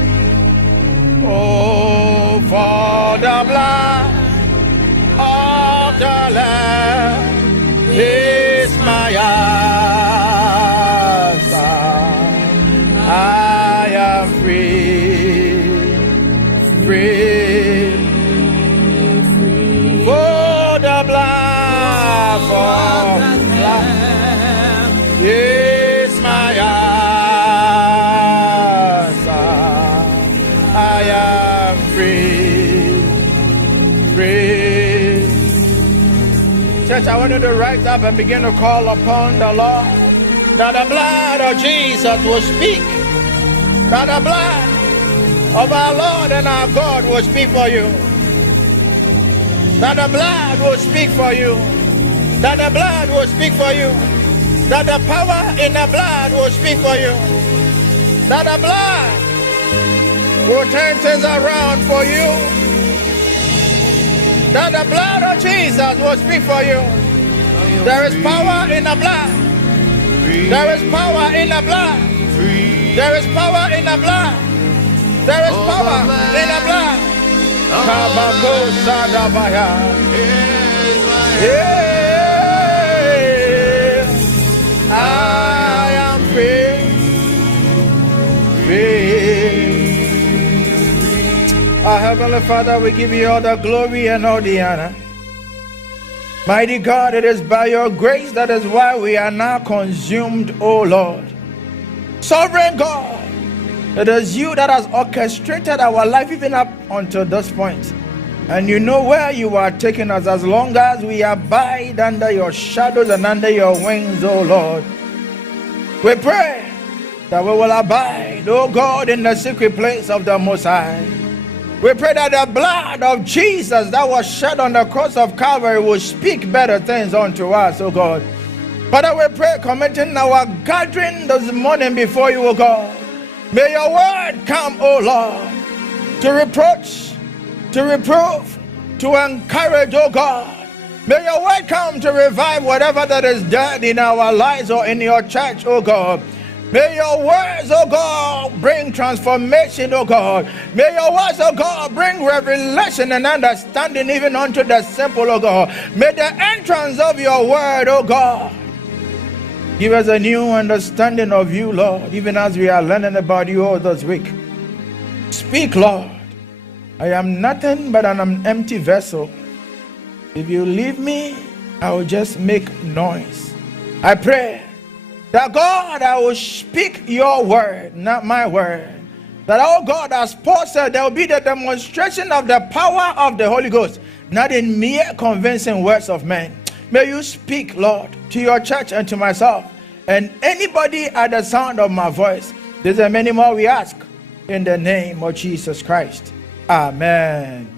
Oh, for the blood of the Lamb is my answer. I am free, free. For the blood, for the blood is my answer. I am free, free. Church, I want you to rise up and begin to call upon the Lord, that the blood of Jesus will speak, that the blood of our Lord and our God will speak for you, that the blood will speak for you, that the blood will speak for you, that the power in the blood will speak for you, that the blood will turn things around for you, that the blood of Jesus will speak for you. There is power in the blood. There is power in the blood. There is power in the blood. There is power in the blood. Kabako Sadabaya. I am free. Our Heavenly Father, we give you all the glory and all the honor. Mighty God, it is by your grace that is why we are now consumed, O Lord. Sovereign God, it is you that has orchestrated our life even up until this point. And you know where you are taking us as long as we abide under your shadows and under your wings, O Lord. We pray that we will abide, O God, in the secret place of the Most High. We pray that the blood of Jesus that was shed on the cross of Calvary will speak better things unto us, O God. Father, we pray, committing our gathering this morning before you, O God. May your word come, O Lord, to reproach, to reprove, to encourage, O God. May your word come to revive whatever that is dead in our lives or in your church, O God. May your words, oh God, bring transformation, oh God. May your words, oh God, bring revelation and understanding even unto the simple, oh God. May the entrance of your word, oh God, give us a new understanding of you, Lord, even as we are learning about you all this week. Speak, Lord. I am nothing but an empty vessel. If you leave me, I will just make noise. I pray that God, I will speak your word, not my word. That, oh God, as Paul said, there will be the demonstration of the power of the Holy Ghost, not in mere convincing words of men. May you speak, Lord, to your church and to myself, and anybody at the sound of my voice. There's a many more we ask, in the name of Jesus Christ. Amen.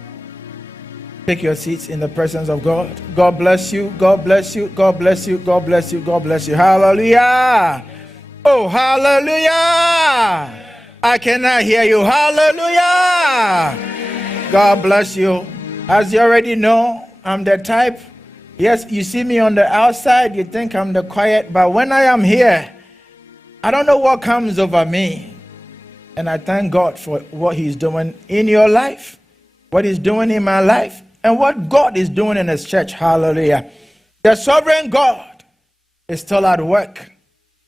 Take your seats in the presence of God. God bless you. God bless you. God bless you. God bless you. God bless you. Hallelujah. Oh, hallelujah. I cannot hear you. Hallelujah. God bless you. As you already know, I'm the type. Yes, you see me on the outside, you think I'm the quiet, but when I am here, I don't know what comes over me. And I thank God for what he's doing in your life, what he's doing in my life, and what God is doing in his church. Hallelujah. The sovereign God is still at work.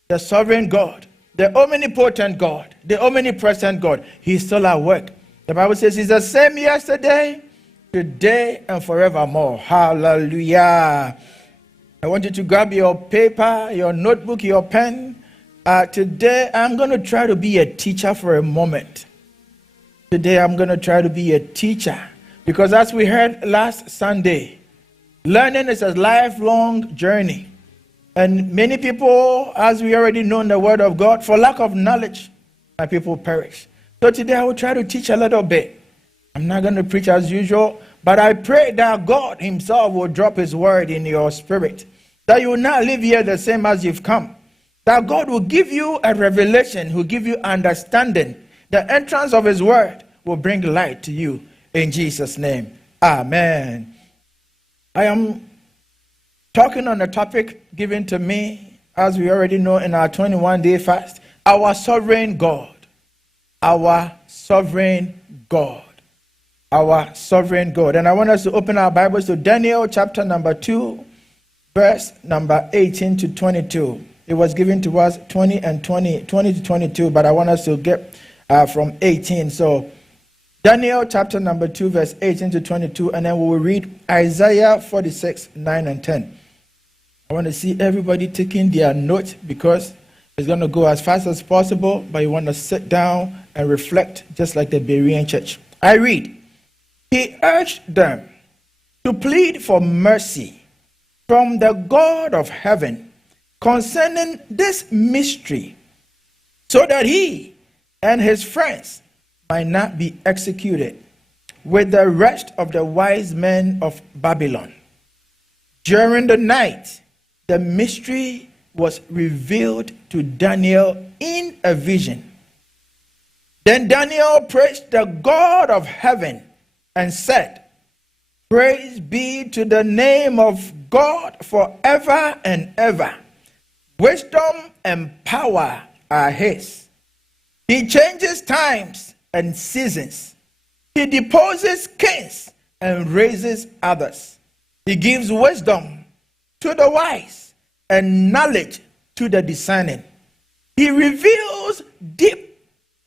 The sovereign God, the omnipotent God, the omnipresent God, he's still at work. The Bible says he's the same yesterday, today, and forevermore. Hallelujah. I want you to grab your paper, your notebook, your pen. Today, I'm going to try to be a teacher for a moment. Today, I'm going to try to be a teacher. Because as we heard last Sunday, learning is a lifelong journey. And many people, as we already know in the Word of God, for lack of knowledge, my people perish. So today I will try to teach a little bit. I'm not going to preach as usual, but I pray that God himself will drop his word in your spirit, that you will not live here the same as you've come, that God will give you a revelation, will give you understanding. The entrance of his word will bring light to you in Jesus' name. Amen. I am talking on a topic given to me, as we already know, in our 21-day fast, our sovereign God. Our sovereign God. Our sovereign God. And I want us to open our Bibles to Daniel chapter number 2, verse number 18 to 22. It was given to us 20 to 22, but I want us to get from 18. So Daniel chapter number 2, verse 18 to 22, and then we will read Isaiah 46, 9 and 10. I want to see everybody taking their notes because it's going to go as fast as possible, but you want to sit down and reflect just like the Berean church. I read, he urged them to plead for mercy from the God of heaven concerning this mystery, so that he and his friends might not be executed with the rest of the wise men of Babylon. During the night, the mystery was revealed to Daniel in a vision. Then Daniel praised the God of heaven and said, praise be to the name of God forever and ever. Wisdom and power are his. He changes times and seasons. He deposes kings and raises others. He gives wisdom to the wise and knowledge to the discerning. He reveals deep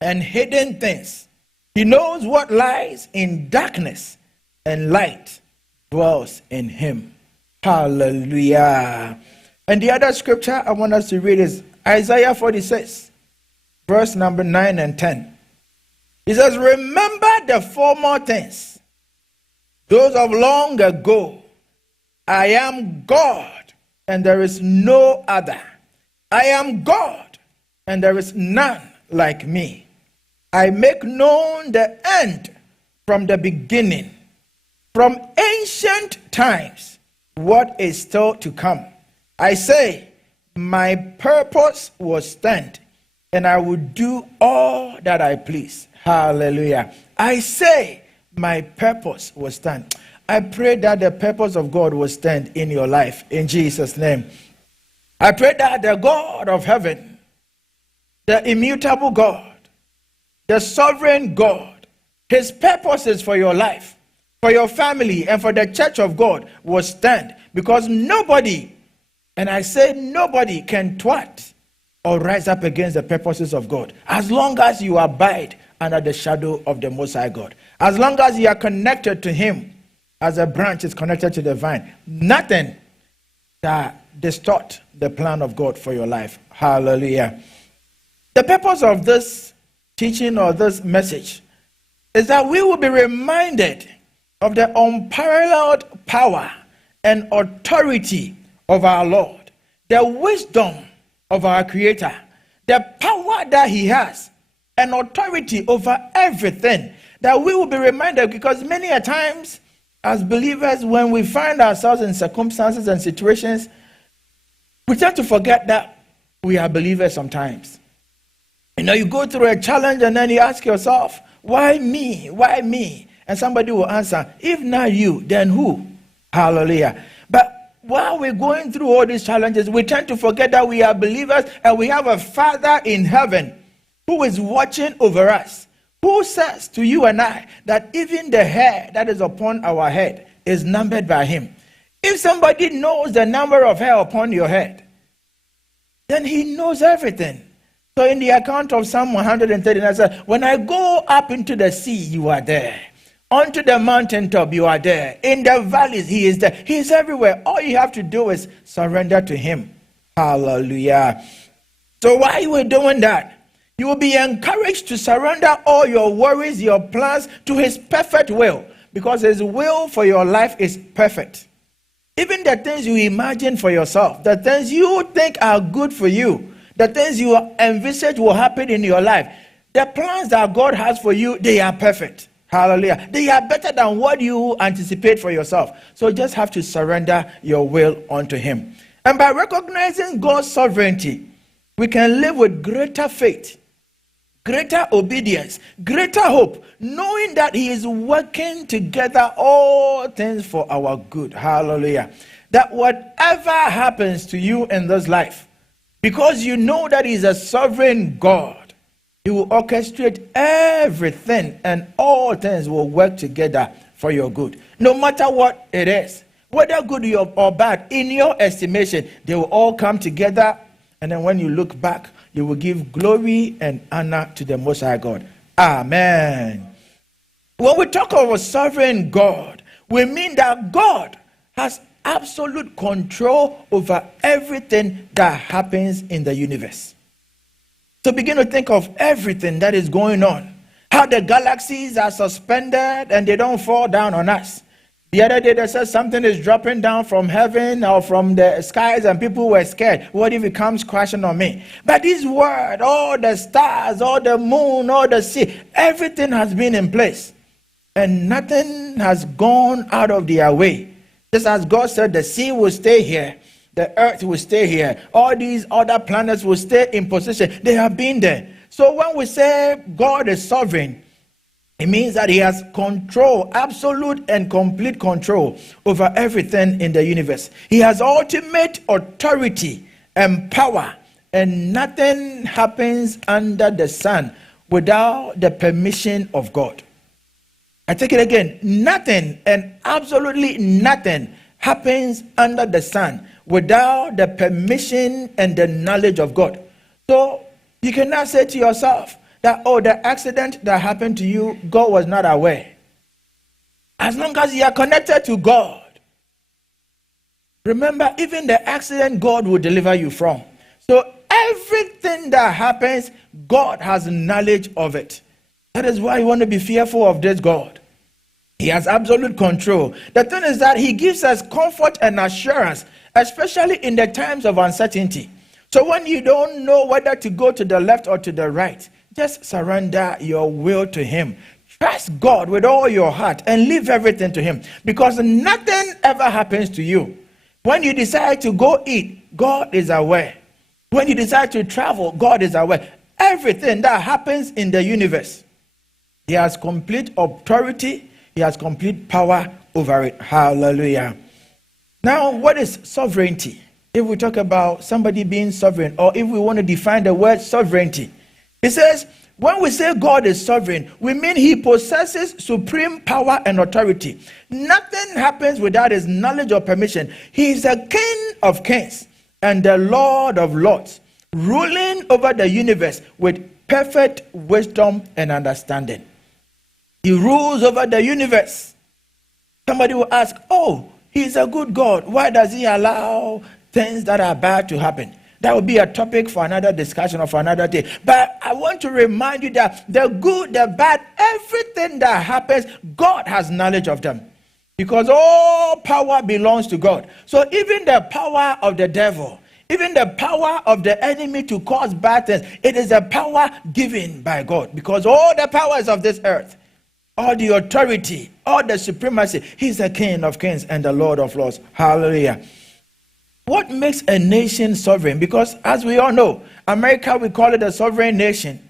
and hidden things. He knows what lies in darkness, and light dwells in him. Hallelujah. And the other scripture I want us to read is Isaiah 46, verse number 9 and 10. It says, remember the former things, those of long ago. I am God, and there is no other. I am God, and there is none like me. I make known the end from the beginning, from ancient times, what is still to come. I say, my purpose will stand, and I will do all that I please. Hallelujah. I say, my purpose will stand. I pray that the purpose of God will stand in your life, in Jesus' name. I pray that the God of heaven, the immutable God, the sovereign God, his purposes for your life, for your family, and for the church of God will stand, because nobody, and I say nobody, can thwart or rise up against the purposes of God, as long as you abide under the shadow of the Most High God. As long as you are connected to him, as a branch is connected to the vine, nothing that distort the plan of God for your life. Hallelujah. The purpose of this teaching or this message is that we will be reminded of the unparalleled power and authority of our Lord, the wisdom of our Creator, the power that he has, and authority over everything. That we will be reminded, because many a times as believers, when we find ourselves in circumstances and situations, we tend to forget that we are believers sometimes. You go through a challenge and then you ask yourself, why me? Why me? And somebody will answer, if not you, then who? Hallelujah. But while we're going through all these challenges, we tend to forget that we are believers and we have a Father in heaven who is watching over us, who says to you and I that even the hair that is upon our head is numbered by him. If somebody knows the number of hair upon your head, then he knows everything. So in the account of Psalm 139, it says, when I go up into the sea, you are there. Onto the mountaintop, you are there. In the valleys, he is there. He is everywhere. All you have to do is surrender to him. Hallelujah. So while you are doing that, you will be encouraged to surrender all your worries, your plans to his perfect will, because his will for your life is perfect. Even the things you imagine for yourself, the things you think are good for you, the things you envisage will happen in your life, The plans that God has for you, they are perfect. Hallelujah. They are better than what you anticipate for yourself. So you just have to surrender your will unto him. And by recognizing God's sovereignty, we can live with greater faith, greater obedience, greater hope, knowing that he is working together all things for our good. Hallelujah. That whatever happens to you in this life, because you know that he is a sovereign God, he will orchestrate everything and all things will work together for your good. No matter what it is, whether good or bad, in your estimation, they will all come together. And then when you look back, you will give glory and honor to the Most High God. Amen. When we talk of a sovereign God, we mean that God has absolute control over everything that happens in the universe. So begin to think of everything that is going on. How the galaxies are suspended and they don't fall down on us. The other day they said something is dropping down from heaven or from the skies and people were scared. What if it comes crashing on me? But this word, all the stars, all the moon, all the sea, everything has been in place. And nothing has gone out of their way. Just as God said, the sea will stay here. The earth will stay here. All these other planets will stay in position. They have been there. So when we say God is sovereign, it means that he has control, absolute and complete control over everything in the universe. He has ultimate authority and power, and nothing happens under the sun without the permission of God. I take it again. Nothing and absolutely nothing happens under the sun without the permission and the knowledge of God. So you cannot say to yourself that, oh, the accident that happened to you, God was not aware. As long as you are connected to God, remember, even the accident, God will deliver you from. So everything that happens, God has knowledge of it. That is why you want to be fearful of this God. He has absolute control. The thing is that he gives us comfort and assurance, especially in the times of uncertainty. So when you don't know whether to go to the left or to the right, just surrender your will to him. Trust God with all your heart and leave everything to him, because nothing ever happens to you. When you decide to go eat, God is aware. When you decide to travel, God is aware. Everything that happens in the universe, he has complete authority. He has complete power over it. Hallelujah. Now, what is sovereignty? If we talk about somebody being sovereign, or if we want to define the word sovereignty, it says, when we say God is sovereign, we mean he possesses supreme power and authority. Nothing happens without his knowledge or permission. He is a King of kings and the Lord of lords, ruling over the universe with perfect wisdom and understanding. He rules over the universe. Somebody will ask, oh, he's a good God. Why does he allow things that are bad to happen? That would be a topic for another discussion or for another day. But I want to remind you that the good, the bad, everything that happens, God has knowledge of them. Because all power belongs to God. So even the power of the devil, even the power of the enemy to cause bad things, it is a power given by God. Because all the powers of this earth, all the authority, all the supremacy, he's the King of kings and the Lord of lords. Hallelujah. What makes a nation sovereign? Because as we all know, America, we call it a sovereign nation.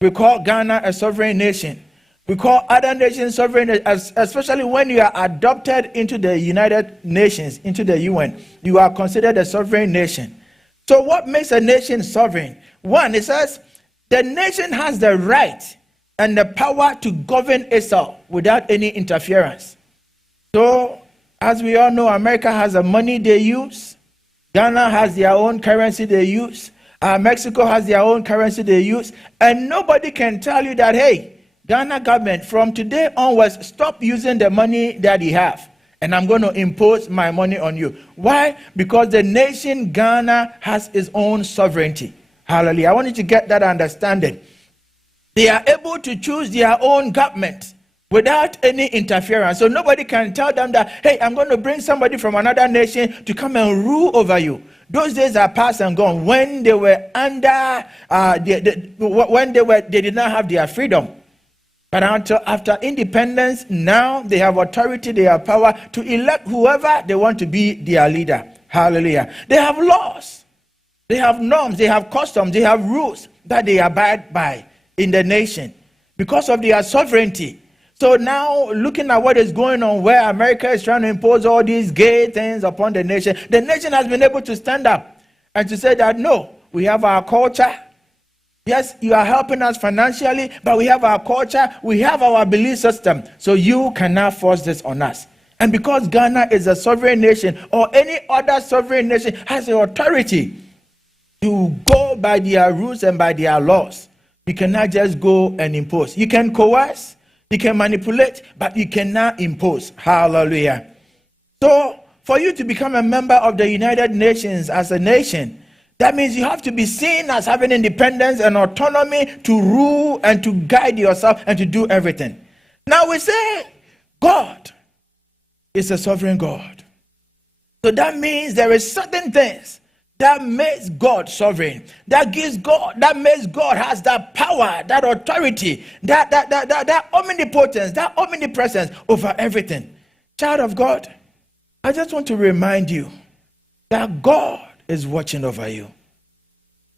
We call Ghana a sovereign nation. We call other nations sovereign, especially when you are adopted into the United Nations, into the UN. You are considered a sovereign nation. So what makes a nation sovereign? One, it says the nation has the right and the power to govern itself without any interference. So, as we all know, America has the money they use. Ghana has their own currency they use. Mexico has their own currency they use. And nobody can tell you that, hey, Ghana government, from today onwards, stop using the money that you have. And I'm going to impose my money on you. Why? Because the nation Ghana has its own sovereignty. Hallelujah. I want you to get that understanding. They are able to choose their own government without any interference. So nobody can tell them that, hey, I'm going to bring somebody from another nation to come and rule over you. Those days are past and gone. When they were under, they did not have their freedom. But after independence, now they have authority, they have power to elect whoever they want to be their leader. Hallelujah. They have laws, they have norms, they have customs, they have rules that they abide by in the nation because of their sovereignty. So now, looking at what is going on, where America is trying to impose all these gay things upon the nation has been able to stand up and to say that, no, we have our culture. Yes, you are helping us financially, but we have our culture, we have our belief system, so you cannot force this on us. And because Ghana is a sovereign nation, or any other sovereign nation has the authority to go by their rules and by their laws, you cannot just go and impose. You can coerce, you can manipulate, but you cannot impose. Hallelujah. So, for you to become a member of the United Nations as a nation, that means you have to be seen as having independence and autonomy to rule and to guide yourself and to do everything. Now we say God is a sovereign God. So that means there is certain things that makes God sovereign, that makes God has that power, that authority, that omnipotence, that omnipresence over everything. Child of God, I just want to remind you that God is watching over you.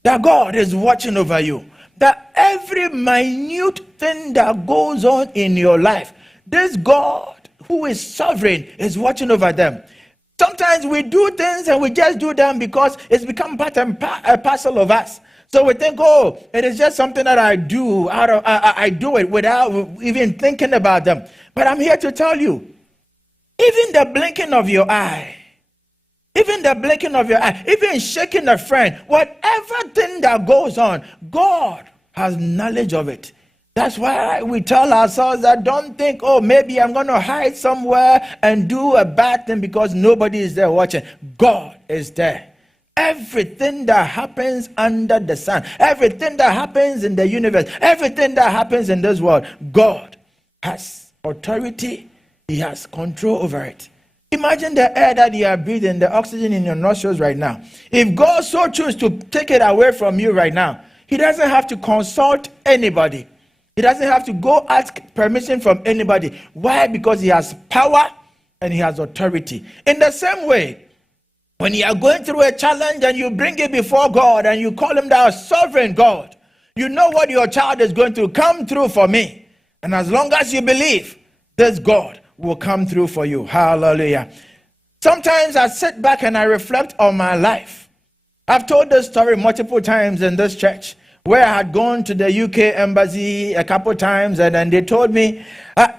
That God is watching over you. That every minute thing that goes on in your life, this God who is sovereign is watching over them. Sometimes we do things and we just do them because it's become part and parcel of us. So we think, oh, it is just something that I do. I do it without even thinking about them. But I'm here to tell you, even the blinking of your eye, even shaking a friend, whatever thing that goes on, God has knowledge of it. That's why we tell ourselves that don't think, oh, maybe I'm going to hide somewhere and do a bad thing because nobody is there watching. God is there. Everything that happens under the sun, everything that happens in the universe, everything that happens in this world, God has authority. He has control over it. Imagine the air that you are breathing, the oxygen in your nostrils right now. If God so chooses to take it away from you right now, he doesn't have to consult anybody. He doesn't have to go ask permission from anybody. Why? Because he has power and he has authority. In the same way, when you are going through a challenge and you bring it before God and you call him the sovereign God, you know what your child is going to come through for me. And as long as you believe, this God will come through for you. Hallelujah. Sometimes I sit back and I reflect on my life. I've told this story multiple times in this church, where I had gone to the UK embassy a couple times, and then they told me,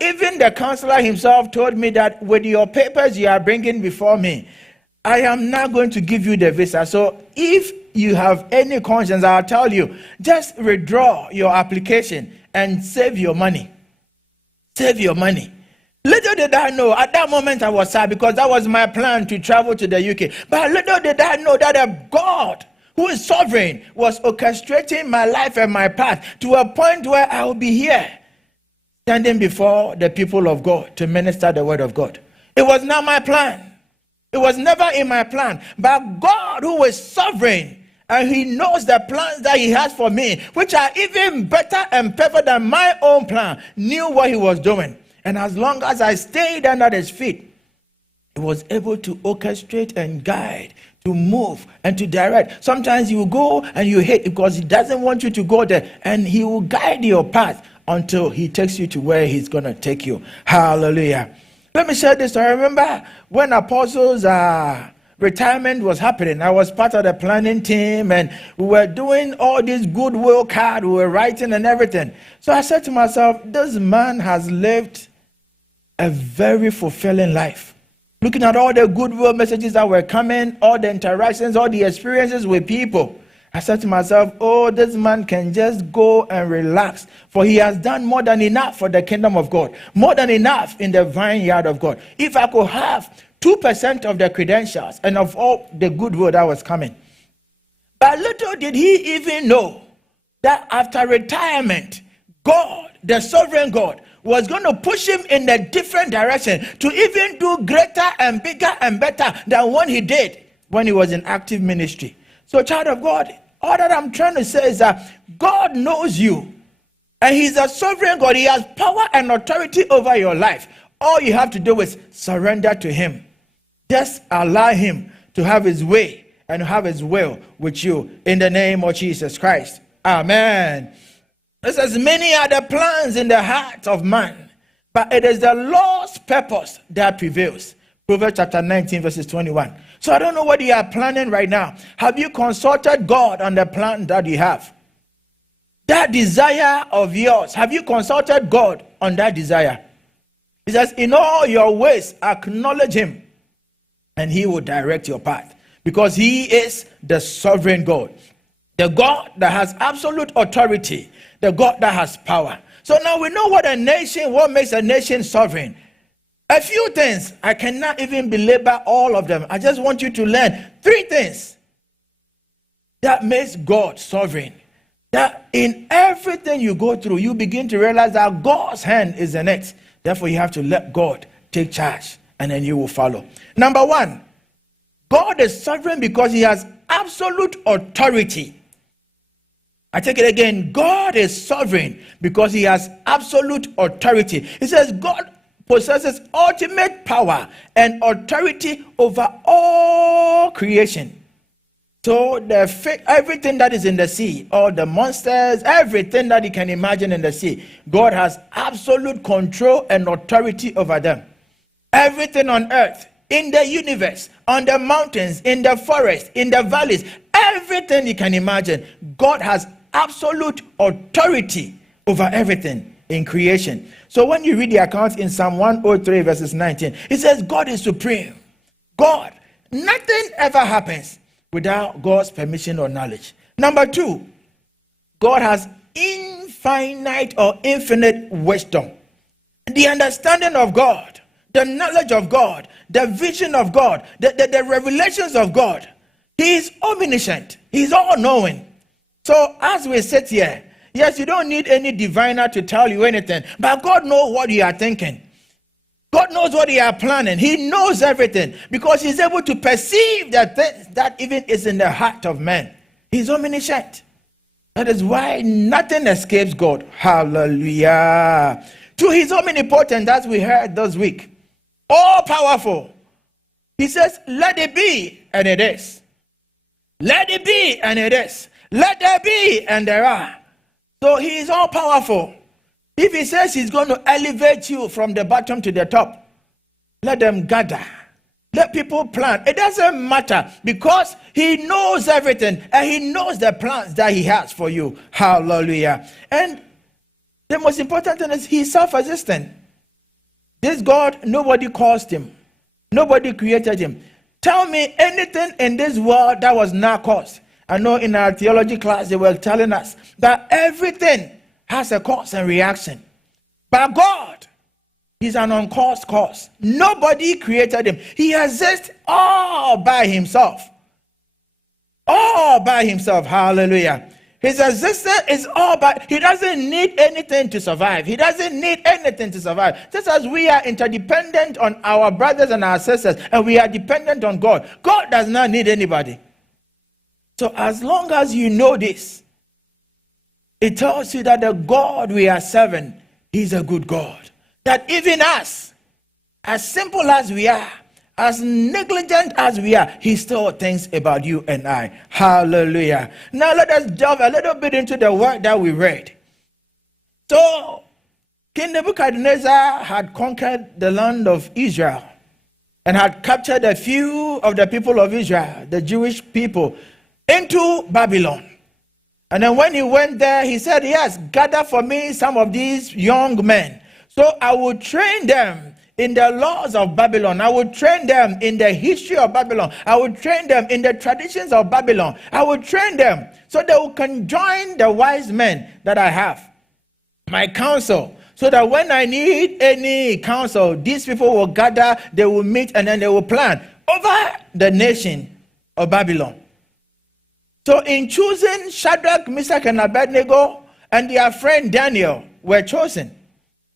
even the counselor himself told me that with your papers you are bringing before me, I am not going to give you the visa. So if you have any conscience, I'll tell you, just withdraw your application and save your money. Save your money. Little did I know, at that moment I was sad because that was my plan to travel to the UK. But little did I know that a God who is sovereign was orchestrating my life and my path to a point where I will be here, standing before the people of God to minister the word of God. It was not my plan. It was never in my plan. But God, who is sovereign, and he knows the plans that he has for me, which are even better and perfect than my own plan, knew what he was doing. And as long as I stayed under his feet, he was able to orchestrate and guide, to move and to direct. Sometimes you go and you hate because he doesn't want you to go there, and he will guide your path until he takes you to where he's going to take you. Hallelujah. Let me share this. I remember when Apostles' retirement was happening. I was part of the planning team, and we were doing all this goodwill card, we were writing and everything. So I said to myself, this man has lived a very fulfilling life. Looking at all the goodwill messages that were coming, all the interactions, all the experiences with people, I said to myself, oh, this man can just go and relax, for he has done more than enough for the kingdom of God, more than enough in the vineyard of God. If I could have 2% of the credentials and of all the goodwill that was coming. But little did he even know that after retirement, God, the sovereign God, was going to push him in a different direction to even do greater and bigger and better than what he did when he was in active ministry. So, child of God, all that I'm trying to say is that God knows you. And he's a sovereign God. He has power and authority over your life. All you have to do is surrender to him. Just allow him to have his way and have his will with you in the name of Jesus Christ. Amen. It says, many are the plans in the heart of man, but it is the Lord's purpose that prevails. Proverbs chapter 19, verses 21. So I don't know what you are planning right now. Have you consulted God on the plan that you have? That desire of yours, have you consulted God on that desire? He says, in all your ways, acknowledge him, and he will direct your path. Because he is the sovereign God. The God that has absolute authority. The God that has power. So now we know what makes a nation sovereign. A few things, I cannot even belabor all of them. I just want you to learn 3 things that makes God sovereign. That in everything you go through, you begin to realize that God's hand is in it. Therefore, you have to let God take charge, and then you will follow. Number 1, God is sovereign because he has absolute authority. I take it again. God is sovereign because he has absolute authority. It says God possesses ultimate power and authority over all creation. So everything that is in the sea, all the monsters, everything that you can imagine in the sea, God has absolute control and authority over them. Everything on earth, in the universe, on the mountains, in the forest, in the valleys, everything you can imagine, God has absolute authority over everything in creation. So when you read the account in Psalm 103 verses 19, it says God is supreme. God, nothing ever happens without God's permission or knowledge. Number 2, God has infinite or infinite wisdom. The understanding of God, the knowledge of God, the vision of God, the revelations of God. He is omniscient. He is all-knowing. So as we sit here, yes, you don't need any diviner to tell you anything, but God knows what you are thinking. God knows what you are planning. He knows everything because he's able to perceive that things that even is in the heart of man. He's omniscient. That is why nothing escapes God. Hallelujah. 2, he's omnipotent, as we heard this week. All powerful. He says, let it be, and it is. Let it be, and it is. Let there be, and there are. So he is all powerful. If he says he's going to elevate you from the bottom to the top, let them gather. Let people plan. It doesn't matter because he knows everything and he knows the plans that he has for you. Hallelujah. And the most important thing is he's self-existent. This God, nobody caused him. Nobody created him. Tell me anything in this world that was not caused. I know in our theology class they were telling us that everything has a cause and reaction. But God is an uncaused cause. Nobody created him. He exists all by himself. All by himself. Hallelujah. His existence is all by, he doesn't need anything to survive. He doesn't need anything to survive. Just as we are interdependent on our brothers and our sisters, and we are dependent on God, God does not need anybody. So as long as you know this, it tells you that the God we are serving, he's a good God. That even us, as simple as we are, as negligent as we are, he still thinks about you and I. Hallelujah. Now let us delve a little bit into the word that we read. So, King Nebuchadnezzar had conquered the land of Israel and had captured a few of the people of Israel, the Jewish people, into Babylon. And then when he went there, he said, yes, gather for me some of these young men. So I will train them in the laws of Babylon. I will train them in the history of Babylon. I will train them in the traditions of Babylon. I will train them so they can join the wise men that I have, my council, so that when I need any counsel, these people will gather, they will meet, and then they will plan over the nation of Babylon. So in choosing Shadrach, Meshach, and Abednego, and their friend Daniel were chosen.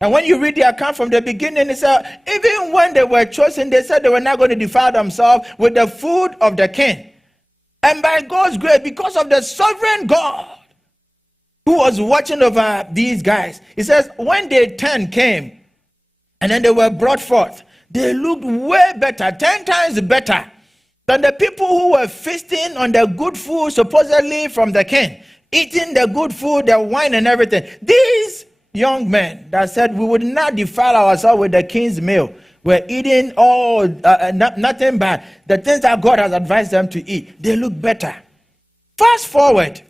And when you read the account from the beginning, it said, even when they were chosen, they said they were not going to defile themselves with the food of the king. And by God's grace, because of the sovereign God who was watching over these guys, he says, when day 10 came, and then they were brought forth, they looked way better, 10 times better than the people who were feasting on the good food, supposedly from the king, eating the good food, the wine and everything. These young men that said we would not defile ourselves with the king's meal, were eating nothing but the things that God has advised them to eat. They look better. Fast forward,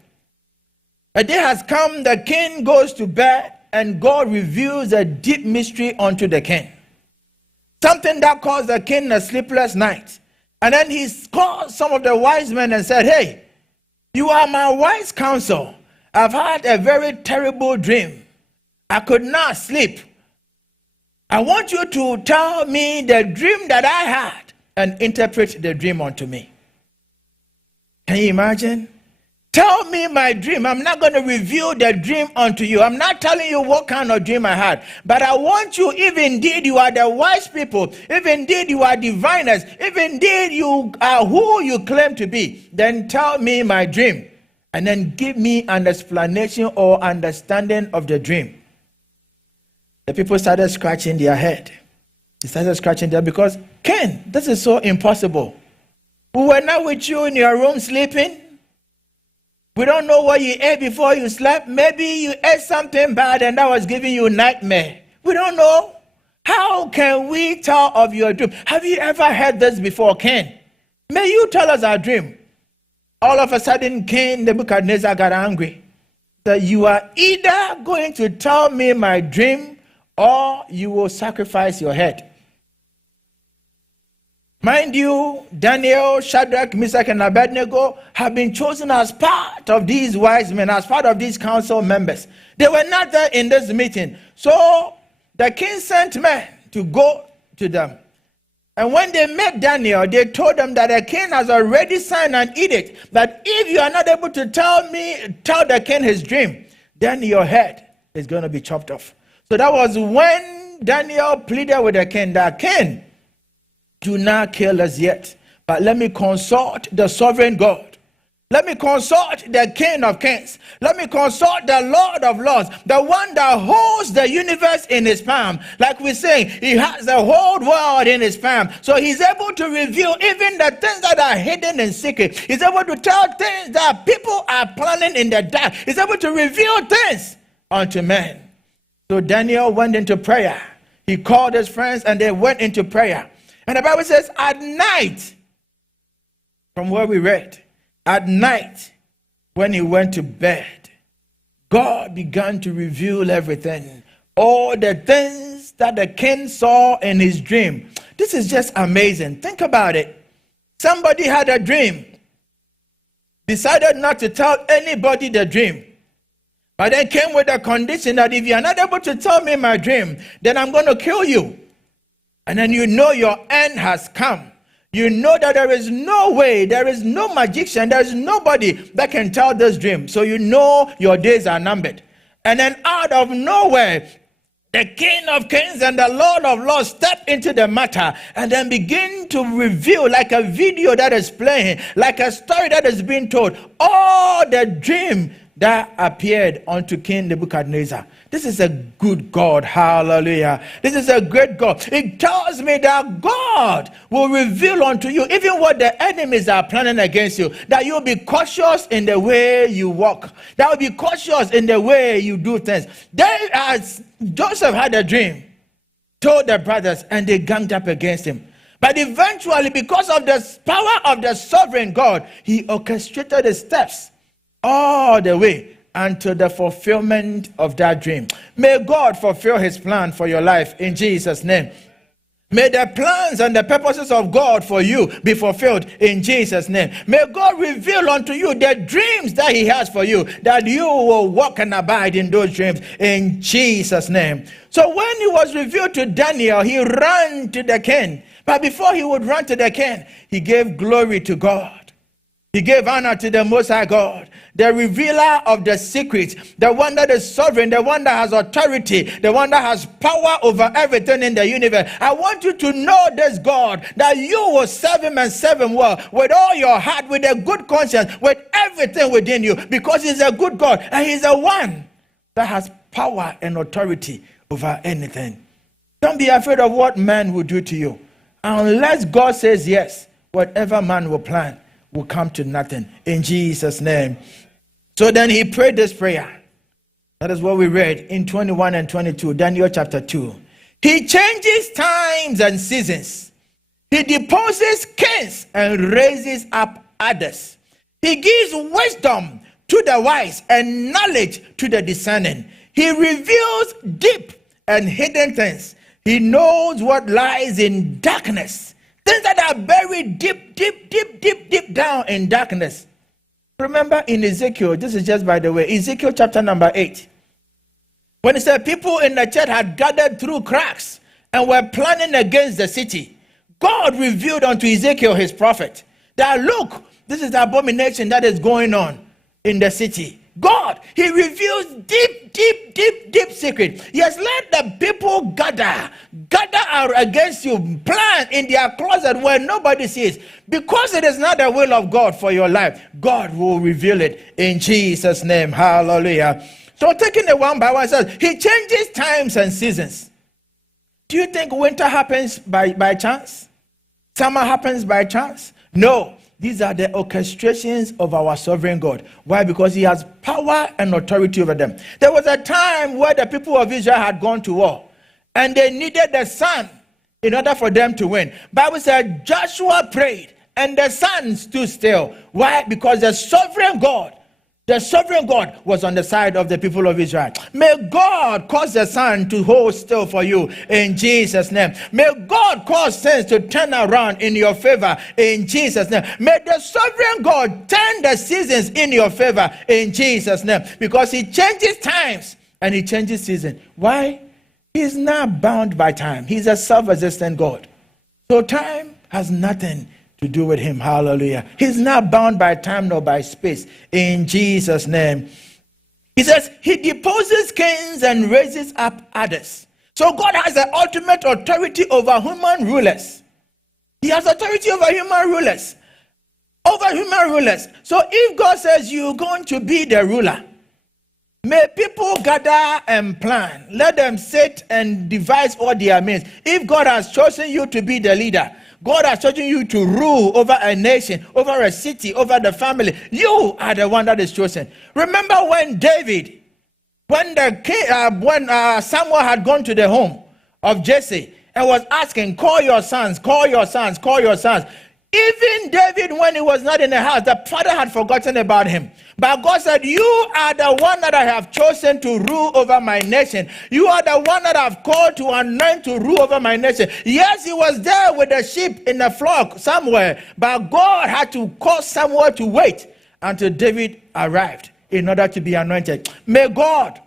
a day has come, the king goes to bed, and God reveals a deep mystery unto the king. Something that caused the king a sleepless night. And then he called some of the wise men and said, hey, you are my wise counsel. I've had a very terrible dream. I could not sleep. I want you to tell me the dream that I had and interpret the dream unto me. Can you imagine? Tell me my dream. I'm not going to reveal the dream unto you. I'm not telling you what kind of dream I had. But I want you, if indeed you are the wise people, if indeed you are diviners, if indeed you are who you claim to be, then tell me my dream. And then give me an explanation or understanding of the dream. The people started scratching their head. They started scratching their head because, Ken, this is so impossible. We were not with you in your room sleeping. We don't know what you ate before you slept. Maybe you ate something bad and that was giving you a nightmare. We don't know. How can we tell of your dream? Have you ever heard this before, Ken? May you tell us our dream. All of a sudden, King Nebuchadnezzar got angry. That you are either going to tell me my dream or you will sacrifice your head. Mind you, Daniel, Shadrach, Meshach, and Abednego have been chosen as part of these wise men, as part of these council members. They were not there in this meeting. So the king sent men to go to them. And when they met Daniel, they told them that the king has already signed an edict that if you are not able to tell the king his dream, then your head is going to be chopped off. So that was when Daniel pleaded with the king that, king, do not kill us yet, but let me consult the sovereign God. Let me consult the King of Kings. Let me consult the Lord of Lords, the one that holds the universe in his palm. Like we say, he has the whole world in his palm. So he's able to reveal even the things that are hidden in secret. He's able to tell things that people are planning in the dark. He's able to reveal things unto men. So Daniel went into prayer. He called his friends and they went into prayer. And the Bible says at night, from where we read, at night, when he went to bed, God began to reveal everything. All the things that the king saw in his dream. This is just amazing. Think about it. Somebody had a dream, decided not to tell anybody the dream, but then came with a condition that if you are not able to tell me my dream, then I'm going to kill you. And then you know your end has come. You know that there is no way, there is no magician, there is nobody that can tell this dream. So you know your days are numbered. And then out of nowhere, the King of Kings and the Lord of Lords step into the matter and then begin to reveal, like a video that is playing, like a story that is being told, all the dream that appeared unto King Nebuchadnezzar. This is a good God. Hallelujah. This is a great God. It tells me that God will reveal unto you even what the enemies are planning against you. That you'll be cautious in the way you walk. That will be cautious in the way you do things. As Joseph had a dream, told the brothers, and they ganged up against him. But eventually, because of the power of the sovereign God, he orchestrated the steps all the way until the fulfillment of that dream. May God fulfill his plan for your life in Jesus' name. May the plans and the purposes of God for you be fulfilled in Jesus' name. May God reveal unto you the dreams that he has for you, that you will walk and abide in those dreams in Jesus' name. So when he was revealed to Daniel, he ran to the king. But before he would run to the king, he gave glory to God. He gave honor to the Most High God, the revealer of the secrets, the one that is sovereign, the one that has authority, the one that has power over everything in the universe. I want you to know this God, that you will serve him and serve him well, with all your heart, with a good conscience, with everything within you, because he's a good God, and he's the one that has power and authority over anything. Don't be afraid of what man will do to you. Unless God says yes, whatever man will plan will come to nothing, in Jesus' name. So then he prayed this prayer. That is what we read in 21 and 22, Daniel chapter 2. He changes times and seasons. He deposes kings and raises up others. He gives wisdom to the wise and knowledge to the discerning. He reveals deep and hidden things. He knows what lies in darkness. Things that are buried deep down in darkness. Remember in Ezekiel, this is just by the way, Ezekiel chapter number 8. When it said people in the church had gathered through cracks and were planning against the city, God revealed unto Ezekiel his prophet that look, this is the abomination that is going on in the city. God, he reveals deep secret. Yes, let the people gather out against you, plan in their closet where nobody sees. Because it is not the will of God for your life, God will reveal it in Jesus' name. Hallelujah. So taking it one by one, says he changes times and seasons. Do you think winter happens by chance? Summer happens by chance? No. These are the orchestrations of our sovereign God. Why? Because he has power and authority over them. There was a time where the people of Israel had gone to war, and they needed the sun in order for them to win. Bible said Joshua prayed, and the sun stood still. Why? Because the sovereign God was on the side of the people of Israel. May God cause the sun to hold still for you in Jesus' name. May God cause things to turn around in your favor in Jesus' name. May the sovereign God turn the seasons in your favor in Jesus' name. Because he changes times and he changes seasons. Why? He's not bound by time. He's a self-existent God. So time has nothing to do with him. Hallelujah. He's not bound by time nor by space in Jesus' name. He says he deposes kings and raises up others. So God has the ultimate authority over human rulers. He has authority over human rulers. So if God says you're going to be the ruler, may people gather and plan. Let them sit and devise all their means. If God has chosen you to be the leader, God has chosen you to rule over a nation, over a city, over the family. You are the one that is chosen. Remember when Samuel had gone to the home of Jesse and was asking, call your sons. Even David, when he was not in the house, the father had forgotten about him. But God said, you are the one that I have chosen to rule over my nation. You are the one that I've called to anoint to rule over my nation. Yes, he was there with the sheep in the flock somewhere, but God had to cause Samuel to wait until David arrived in order to be anointed. May God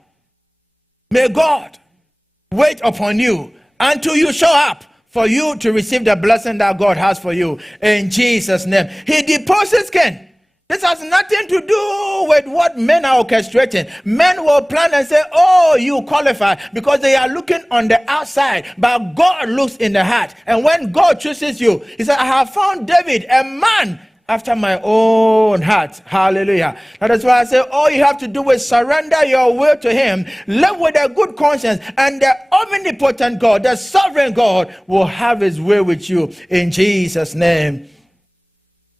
wait upon you until you show up, for you to receive the blessing that God has for you in Jesus' name. He deposes king. This has nothing to do with what men are orchestrating. Men will plan and say, oh, you qualify, because they are looking on the outside, but God looks in the heart. And when God chooses you, he said, I have found David, a man after my own heart. Hallelujah. That is why I say all you have to do is surrender your will to him, live with a good conscience, and the omnipotent God, the sovereign God, will have his way with you in Jesus' name.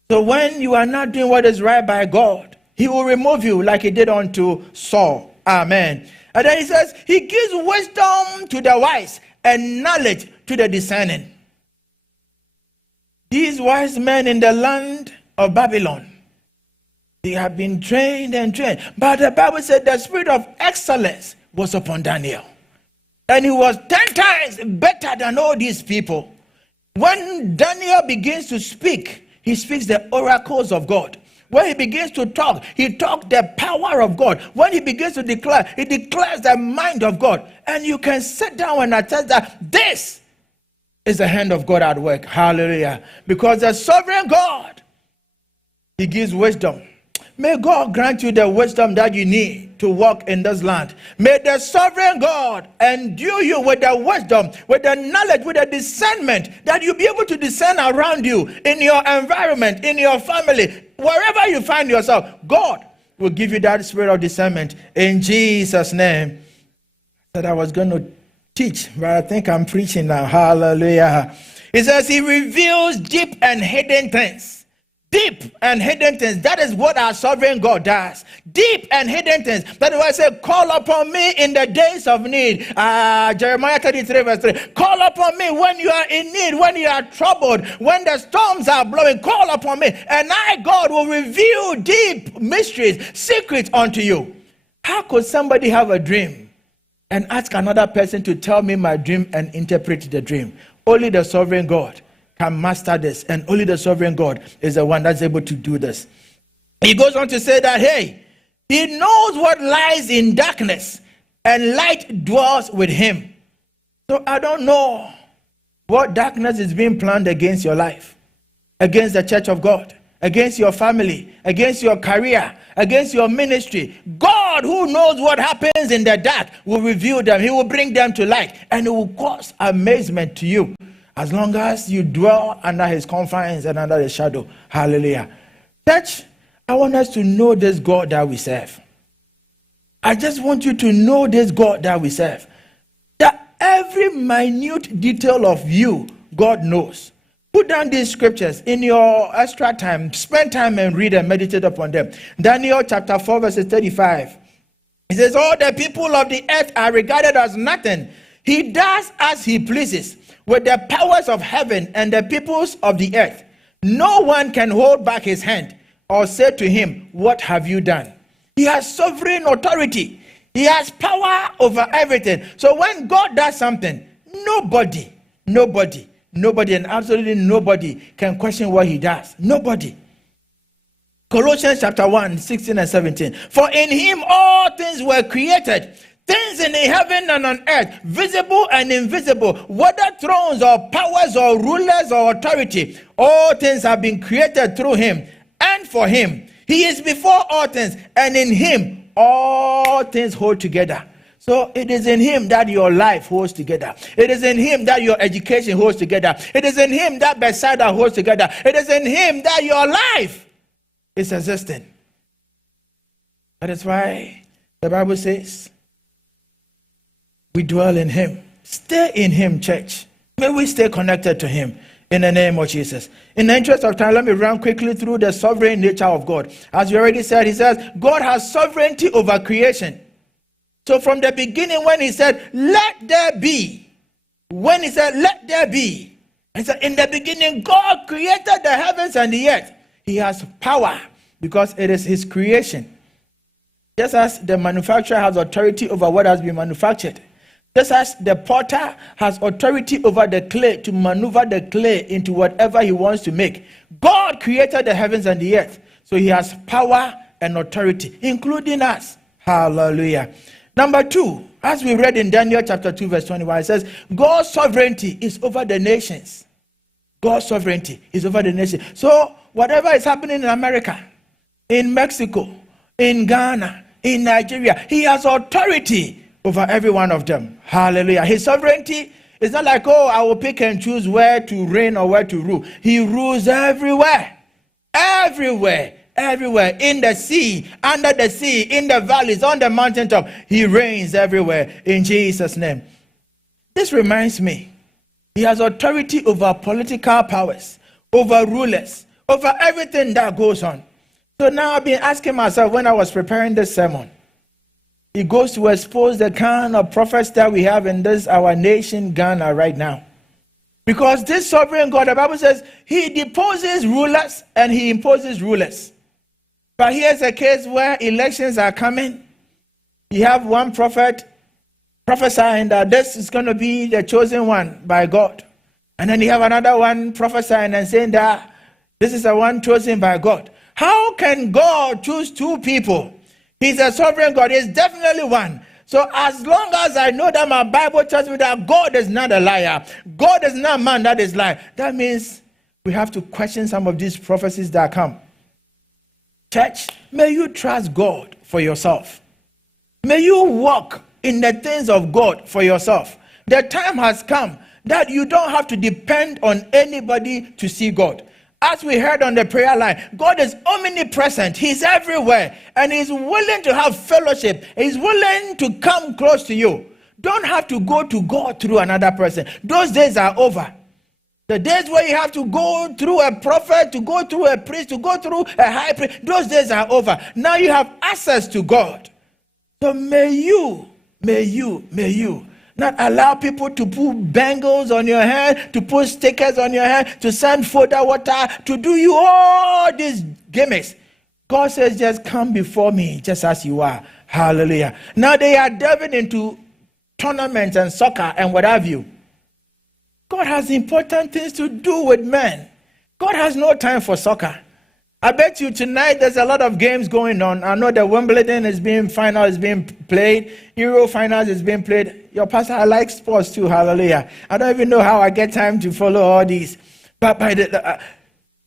So when you are not doing what is right by God, he will remove you like he did unto Saul. Amen. And then he says, he gives wisdom to the wise and knowledge to the discerning. These wise men in the land of Babylon, they have been trained and trained. But the Bible said the spirit of excellence was upon Daniel. And he was 10 times better than all these people. When Daniel begins to speak, he speaks the oracles of God. When he begins to talk, he talks the power of God. When he begins to declare, he declares the mind of God. And you can sit down and attest that this is the hand of God at work. Hallelujah. Because the sovereign God He gives wisdom. May God grant you the wisdom that you need to walk in this land. May the sovereign God endue you with the wisdom, with the knowledge, with the discernment that you'll be able to discern around you, in your environment, in your family, wherever you find yourself. God will give you that spirit of discernment in Jesus' name. I said I was going to teach, but I think I'm preaching now. Hallelujah. It says he reveals deep and hidden things. Deep and hidden things. That is what our sovereign God does. Deep and hidden things. That is why I say, call upon me in the days of need. Jeremiah 33 verse 3. Call upon me when you are in need, when you are troubled, when the storms are blowing. Call upon me, and I, God, will reveal deep mysteries, secrets unto you. How could somebody have a dream and ask another person to tell me my dream and interpret the dream? Only the sovereign God can master this, and only the sovereign God is the one that's able to do this. He goes on to say that, hey, he knows what lies in darkness, and light dwells with him. So I don't know what darkness is being planned against your life, against the church of God, against your family, against your career, against your ministry. God, who knows what happens in the dark, will reveal them. He will bring them to light, and it will cause amazement to you, as long as you dwell under his confines and under his shadow. Hallelujah. Church, I want us to know this God that we serve. I just want you to know this God that we serve. That every minute detail of you, God knows. Put down these scriptures in your extra time. Spend time and read and meditate upon them. Daniel chapter 4 verses 35. It says, all the people of the earth are regarded as nothing. He does as he pleases with the powers of heaven and the peoples of the earth. No one can hold back his hand or say to him, what have you done? He has sovereign authority. He has power over everything. So when God does something, nobody, and absolutely nobody can question what he does. Nobody. Colossians chapter 1, 16 and 17. For in him all things were created, things in the heaven and on earth, visible and invisible, whether thrones or powers or rulers or authority, all things have been created through him and for him. He is before all things, and in him all things hold together. So it is in him that your life holds together. It is in him that your education holds together. It is in him that Bethsaida holds together. It is in him that your life is existing. That is why the Bible says, we dwell in him. Stay in him, church. May we stay connected to him in the name of Jesus. In the interest of time, let me run quickly through the sovereign nature of God. As we already said, he says, God has sovereignty over creation. So from the beginning, when he said, let there be, when he said, let there be, and so in the beginning, God created the heavens and the earth. He has power because it is his creation. Just as the manufacturer has authority over what has been manufactured, just as the potter has authority over the clay to maneuver the clay into whatever he wants to make, God created the heavens and the earth. So he has power and authority, including us. Hallelujah. Number 2, as we read in Daniel chapter 2 verse 21, it says, God's sovereignty is over the nations. God's sovereignty is over the nations. So whatever is happening in America, in Mexico, in Ghana, in Nigeria, he has authority over every one of them. Hallelujah. His sovereignty is not like, oh, I will pick and choose where to reign or where to rule. He rules everywhere. Everywhere. Everywhere. In the sea, under the sea, in the valleys, on the mountaintop. He reigns everywhere in Jesus' name. This reminds me, he has authority over political powers, over rulers, over everything that goes on. So now I've been asking myself when I was preparing this sermon, he goes to expose the kind of prophets that we have in this, our nation, Ghana, right now. Because this sovereign God, the Bible says, he deposes rulers and he imposes rulers. But here's a case where elections are coming. You have one prophet prophesying that this is going to be the chosen one by God. And then you have another one prophesying and saying that this is the one chosen by God. How can God choose two people? He's a sovereign God. He's definitely one. So as long as I know that my Bible tells me that God is not a liar, God is not a man that is lying, that means we have to question some of these prophecies that come. Church, may you trust God for yourself. May you walk in the things of God for yourself. The time has come that you don't have to depend on anybody to see God. As we heard on the prayer line, God is omnipresent. He's everywhere. And He's willing to have fellowship. He's willing to come close to you. Don't have to go to God through another person. Those days are over. The days where you have to go through a prophet, to go through a priest, to go through a high priest, those days are over. Now you have access to God. So may you not allow people to put bangles on your head, to put stickers on your head, to send soda water, to do you all these gimmicks. God says, just come before me, just as you are. Hallelujah. Now they are delving into tournaments and soccer and what have you. God has important things to do with men. God has no time for soccer. I bet you tonight there's a lot of games going on. I know the Wimbledon final is being played. Euro finals is being played. Your pastor, I like sports too. Hallelujah. I don't even know how I get time to follow all these. But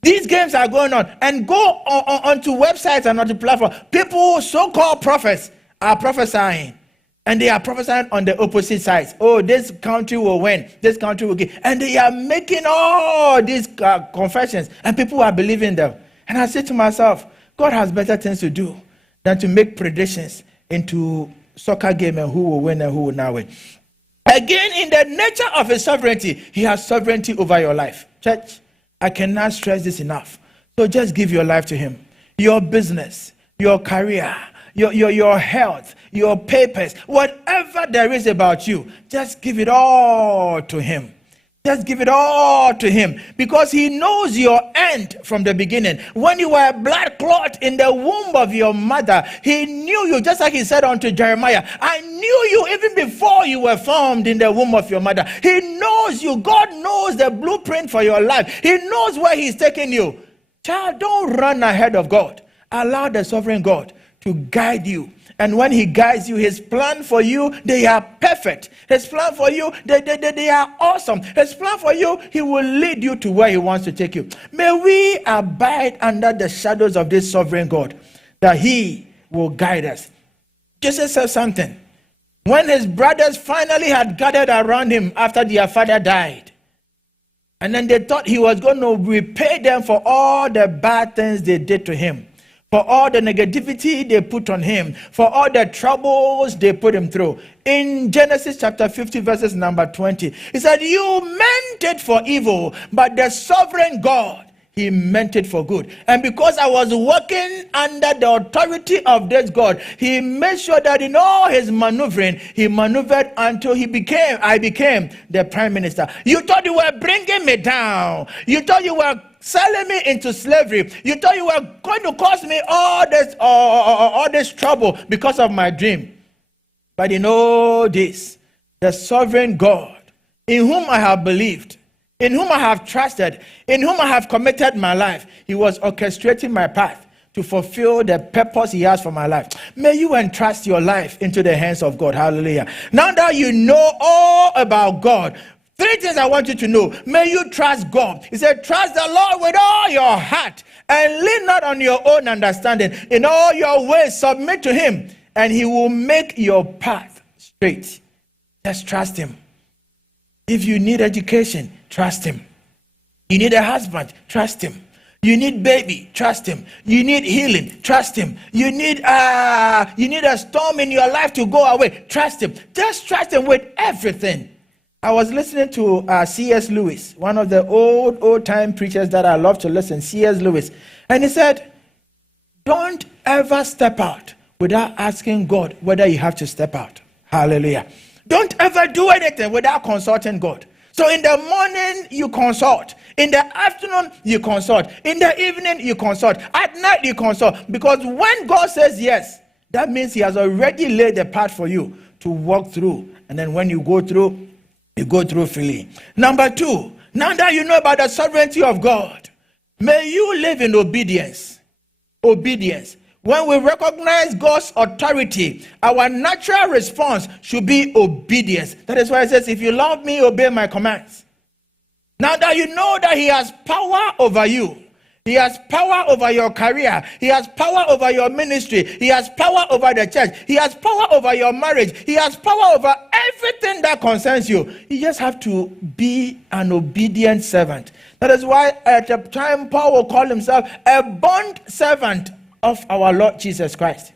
these games are going on. And go onto websites and onto platforms. People, so-called prophets, are prophesying. And they are prophesying on the opposite sides. Oh, this country will win. This country will get. And they are making all these confessions. And people are believing them. And I said to myself, God has better things to do than to make predictions into soccer game and who will win and who will not win. Again, in the nature of His sovereignty, He has sovereignty over your life. Church, I cannot stress this enough. So just give your life to Him. Your business, your career, your health, your papers, whatever there is about you, just give it all to Him. Just give it all to Him, because He knows your end from the beginning. When you were a blood clot in the womb of your mother, He knew you, just like He said unto Jeremiah, I knew you even before you were formed in the womb of your mother. He knows you. God knows the blueprint for your life. He knows where He's taking you. Child, don't run ahead of God. Allow the sovereign God to guide you. And when He guides you, His plan for you, they are perfect. His plan for you, they are awesome. His plan for you, He will lead you to where He wants to take you. May we abide under the shadows of this sovereign God, that He will guide us. Jesus said something. When his brothers finally had gathered around Him after their father died, and then they thought He was going to repay them for all the bad things they did to Him, for all the negativity they put on Him, for all the troubles they put Him through. In Genesis chapter 50, verses number 20, He said, you meant it for evil, but the sovereign God, He meant it for good. And because I was working under the authority of this God, He made sure that in all His maneuvering, He maneuvered until I became the prime minister. You thought you were bringing me down. You thought you were selling me into slavery. You thought you were going to cause me all this trouble because of my dream. But in all this, the sovereign God, in whom I have believed, in whom I have trusted, in whom I have committed my life, He was orchestrating my path to fulfill the purpose He has for my life. May you entrust your life into the hands of God. Hallelujah. Now that you know all about God, 3 things I want you to know. May you trust God. He said, trust the Lord with all your heart and lean not on your own understanding. In all your ways, submit to Him, and He will make your path straight. Just trust Him. If you need education, trust Him. You need a husband, trust Him. You need baby, trust Him. You need healing, trust Him. You need a storm in your life to go away, trust Him. Just trust Him with everything. I was listening to C.S. Lewis, one of the old-time preachers that I love to listen, C.S. Lewis. And he said, don't ever step out without asking God whether you have to step out. Hallelujah. Don't ever do anything without consulting God. So in the morning, you consult. In the afternoon, you consult. In the evening, you consult. At night, you consult. Because when God says yes, that means He has already laid the path for you to walk through. And then when you go through freely. Number 2, now that you know about the sovereignty of God, may you live in obedience. Obedience. When we recognize God's authority, our natural response should be obedience. That is why it says, if you love me, obey my commands. Now that you know that He has power over you, He has power over your career. He has power over your ministry. He has power over the church. He has power over your marriage. He has power over everything that concerns you. You just have to be an obedient servant. That is why at the time Paul will call himself a bond servant of our Lord Jesus Christ.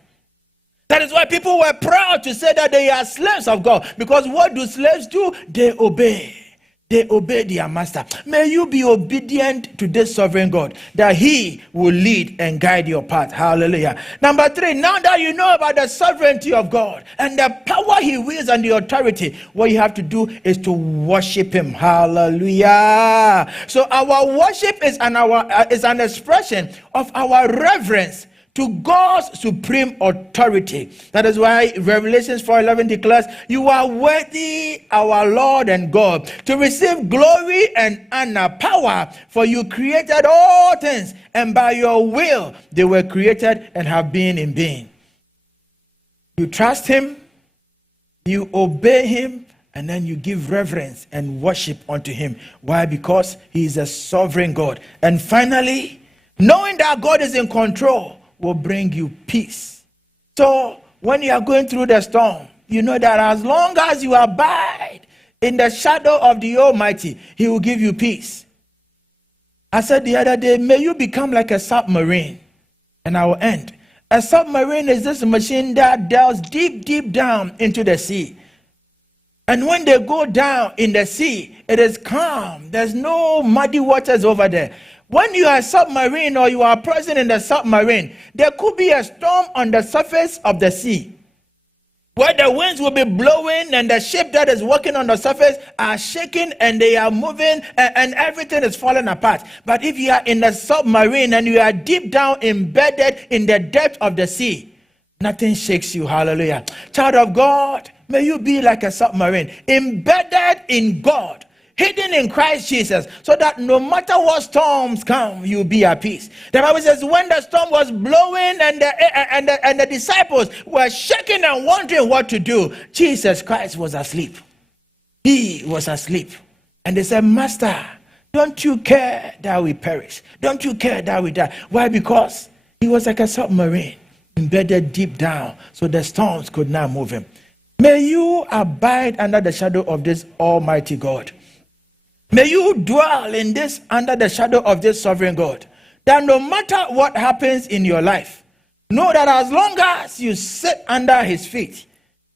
That is why people were proud to say that they are slaves of God. Because what do slaves do? They obey. They obey their master. May you be obedient to this sovereign God, that he will lead and guide your path. Hallelujah. Number 3, now that you know about the sovereignty of God and the power he wields and the authority, what you have to do is to worship him. Hallelujah. So our worship is an expression of our reverence to God's supreme authority. That is why Revelation 4:11 declares, you are worthy, our Lord and God, to receive glory and honor, power, for you created all things, and by your will they were created and have been in being. You trust him, you obey him, and then you give reverence and worship unto him. Why? Because he is a sovereign God. And finally, knowing that God is in control will bring you peace. So when you are going through the storm, you know that as long as you abide in the shadow of the Almighty, he will give you peace. I said the other day, may you become like a submarine. And I will end. A submarine is this machine that delves deep, deep down into the sea. And when they go down in the sea, it is calm. There's no muddy waters over there. When you are a submarine or you are present in the submarine, there could be a storm on the surface of the sea, where the winds will be blowing and the ship that is walking on the surface are shaking and they are moving and everything is falling apart. But if you are in the submarine and you are deep down embedded in the depth of the sea, nothing shakes you. Hallelujah. Child of God, may you be like a submarine, embedded in God, hidden in Christ Jesus, so that no matter what storms come, you'll be at peace. The Bible says when the storm was blowing and the disciples were shaking and wondering what to do, Jesus Christ was asleep. He was asleep. And they said, Master, don't you care that we perish? Don't you care that we die? Why? Because he was like a submarine, embedded deep down, so the storms could not move him. May you abide under the shadow of this Almighty God. May you dwell in this, under the shadow of this sovereign God, that no matter what happens in your life, know that as long as you sit under his feet,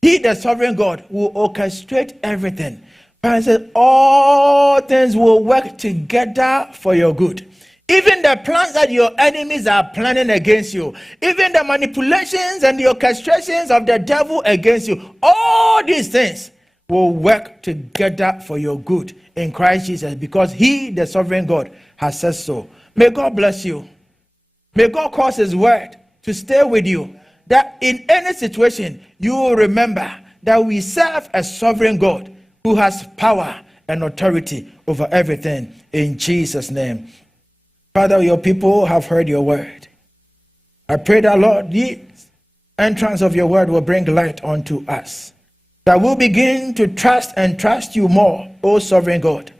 he, the sovereign God, will orchestrate everything. And says all things will work together for your good. Even the plans that your enemies are planning against you, even the manipulations and the orchestrations of the devil against you, all these things will work together for your good in Christ Jesus, because he, the sovereign God, has said so. May God bless you. May God cause his word to stay with you, that in any situation you will remember that we serve a sovereign God who has power and authority over everything, in Jesus' name. Father, your people have heard your word. I pray that, Lord, the entrance of your word will bring light unto us, that we'll begin to trust you more, O sovereign God,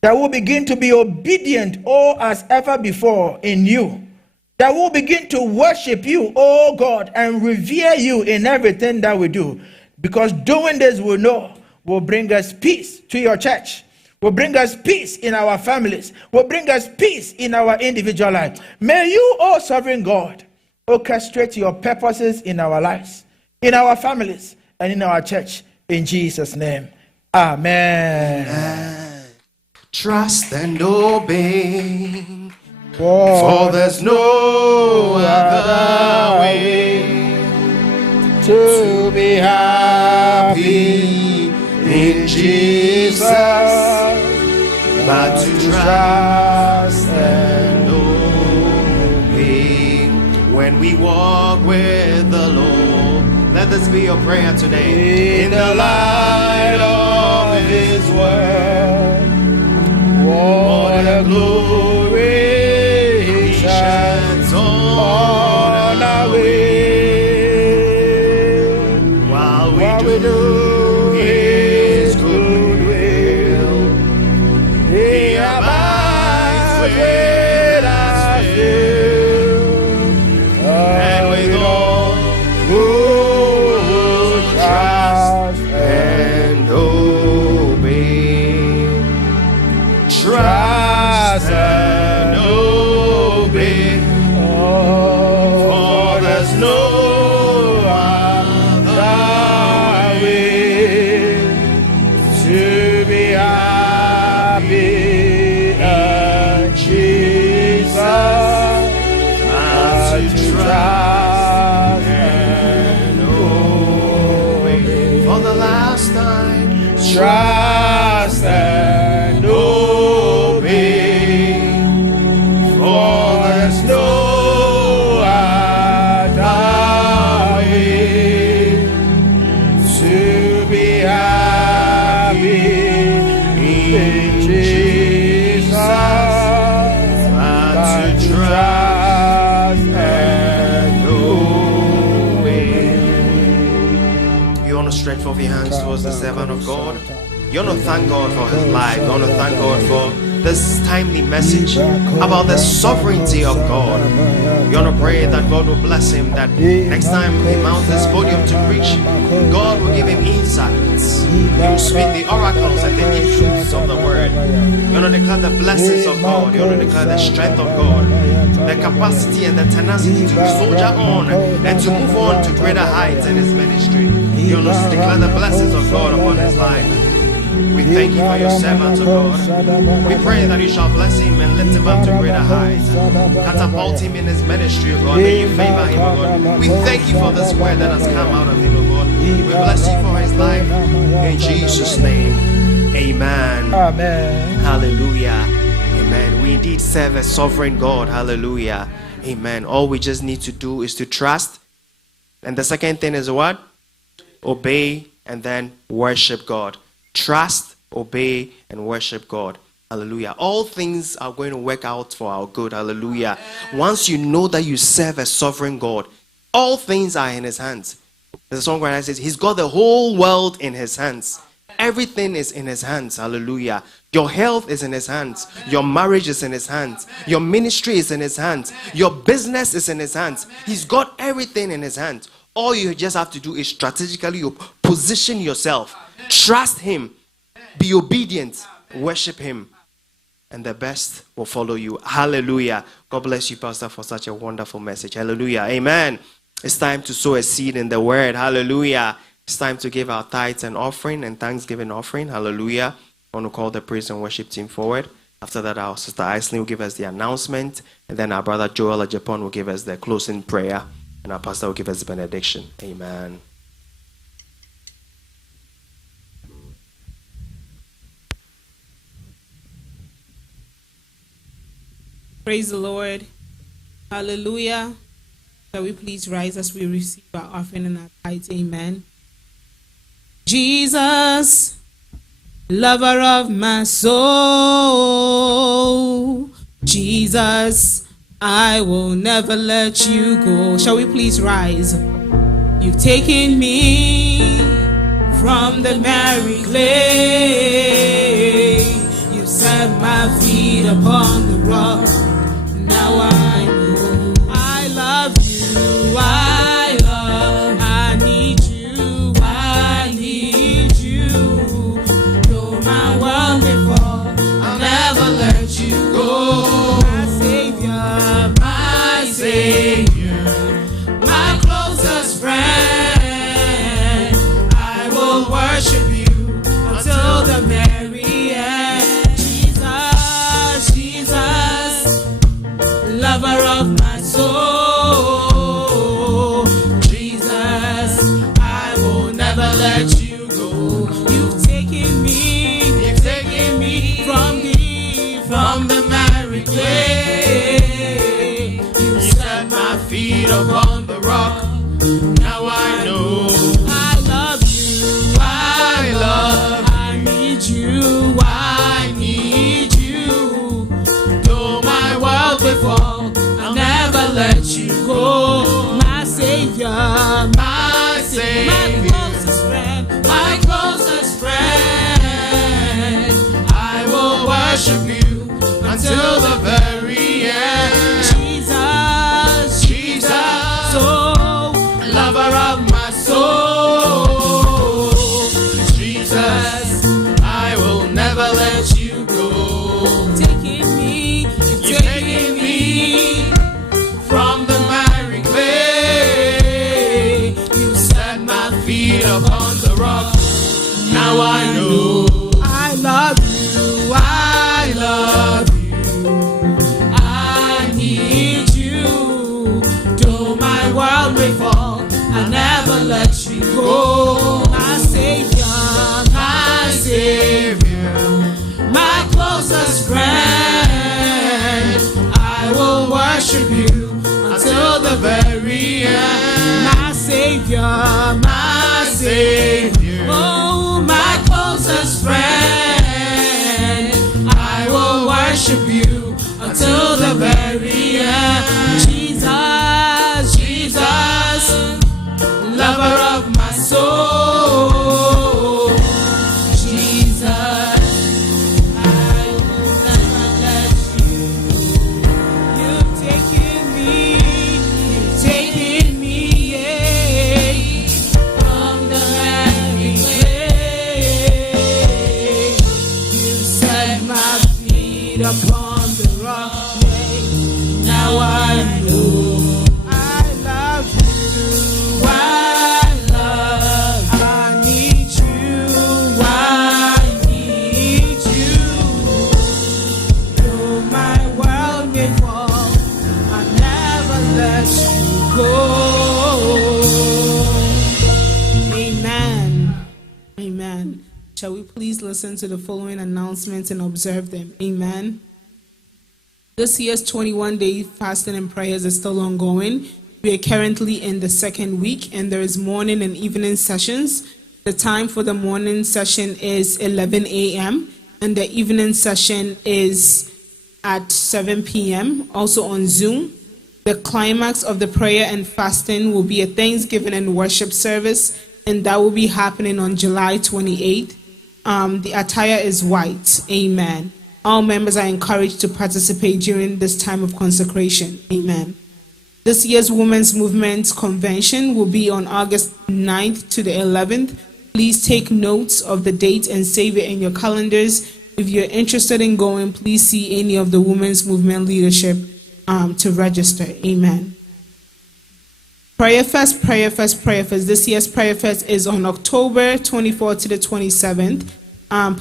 that we'll begin to be obedient, as ever before in you, that we'll begin to worship you, O God, and revere you in everything that we do, because doing this we know will bring us peace to your church, will bring us peace in our families, will bring us peace in our individual life. May you, O sovereign God, orchestrate your purposes in our lives, in our families, and in our church. In Jesus' name, amen. Trust and obey, for there's no other way to be happy in Jesus, but to trust and obey. When we walk with the Lord, let this be your prayer today. In the light of his word, what a glory he shines on our way, while we do his good will. He abides with us trust and obey. For there's no other way to be happy in Jesus, but to trust and obey. For the last time, Trust and obey, for there's no other way to be happy in Jesus, but to trust and obey. you want to stretch forth your hands towards the servant of God. You want to thank God for his life. You want to thank God for this timely message about the sovereignty of God. You want to pray that God will bless him, that next time he mounts this podium to preach, God will give him insights. He will speak the oracles and the deep truths of the word. You want to declare the blessings of God. You want to declare the strength of God, the capacity and the tenacity to soldier on and to move on to greater heights in his ministry. You want to declare the blessings of God upon his life. We thank you for your servant, O God. We pray that you shall bless him and lift him up to greater heights. Catapult him in his ministry, O God. May you favor him, O God. We thank you for this word that has come out of him, O God. We bless you for his life. In Jesus' name, amen. Amen. Hallelujah. Amen. We indeed serve a sovereign God. Hallelujah. Amen. All we just need to do is to trust. And the second thing is what? Obey and then worship God. Trust, obey, and worship God. Hallelujah. All things are going to work out for our good. Hallelujah. Once you know that you serve a sovereign God, all things are in his hands. The songwriter says, he's got the whole world in his hands. Everything is in his hands. Hallelujah. Your health is in his hands. Your marriage is in his hands. Your ministry is in his hands. Your business is in his hands. He's got everything in his hands. All you just have to do is strategically position yourself. Trust him. Be obedient. Worship him. And the best will follow you. Hallelujah. God bless you, Pastor, for such a wonderful message. Hallelujah. Amen. It's time to sow a seed in the word. Hallelujah. It's time to give our tithes and offering and thanksgiving offering. Hallelujah. I want to call the praise and worship team forward. After that, our sister Aislinn will give us the announcement. And then our brother Joel Ajapon will give us the closing prayer. And our pastor will give us the benediction. Amen. Praise the Lord. Hallelujah. Shall we please rise as we receive our offering and our tithes? Amen. Jesus, lover of my soul. Jesus, I will never let you go. Shall we please rise? You've taken me from the merry clay. You set my feet upon the rock. Now I know I love you. I need you. I need you. Though my world may fall, I'll never let you go. My Savior, my closest friend. I will worship you until the very end. Jesus, Jesus, lover of my soul. Jesus, I will never let you go. You've taken me from the married clay. You set my feet upon the rock. Now I know I love you. I need you. I need you. Though my world will fall, I'll never let you go. My Savior, my closest friend, I will worship you until the very end. Jesus, Jesus, oh, lover of my soul. Jesus, I will never let you go. my closest friend. I will worship you until the very end. My Savior, my Savior, oh, my closest friend. I will worship you until the very end. Jesus, Jesus, lover of my soul. Jesus, I will never let you go. You've taken me, yeah, from the very way. You set my feet upon the rock, yeah. Now I know I love you. I need you. I need you. Though my world may fall, I'll never let you go. Amen. Amen. Shall we please listen to the following announcements and observe them? Amen. This year's 21-day fasting and prayers is still ongoing. We are currently in the second week, and there is morning and evening sessions. The time for the morning session is 11 a.m., and the evening session is at 7 p.m., also on Zoom. The climax of the prayer and fasting will be a Thanksgiving and worship service, and that will be happening on July 28th. The attire is white. Amen. All members are encouraged to participate during this time of consecration. Amen. This year's Women's Movement Convention will be on August 9th to the 11th. Please take notes of the date and save it in your calendars. If you're interested in going, please see any of the Women's Movement leadership to register. Amen. Prayer Fest. This year's Prayer Fest is on October 24th to the 27th.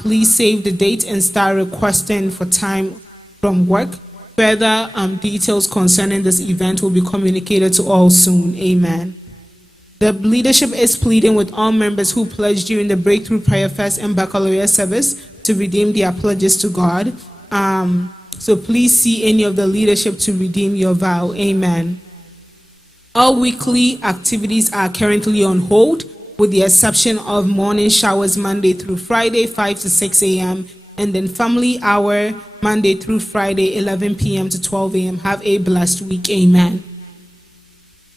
Please save the date and start requesting for time from work. Further details concerning this event will be communicated to all soon. Amen. The leadership is pleading with all members who pledged during the Breakthrough Prayer Fest and Baccalaureate service to redeem their pledges to God. So please see any of the leadership to redeem your vow. Amen. All weekly activities are currently on hold, with the exception of morning showers Monday through Friday, 5 to 6 a.m., and then family hour Monday through Friday, 11 p.m. to 12 a.m. Have a blessed week. Amen.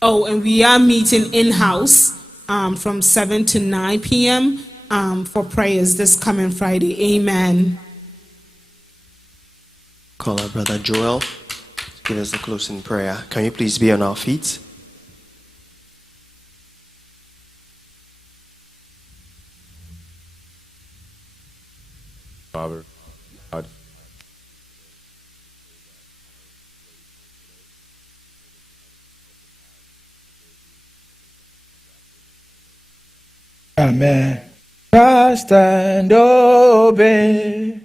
Oh, and we are meeting in-house from 7 to 9 p.m. For prayers this coming Friday. Amen. Call our brother Joel to give us the closing prayer. Can you please be on our feet? Father, God. Amen. Trust and obey,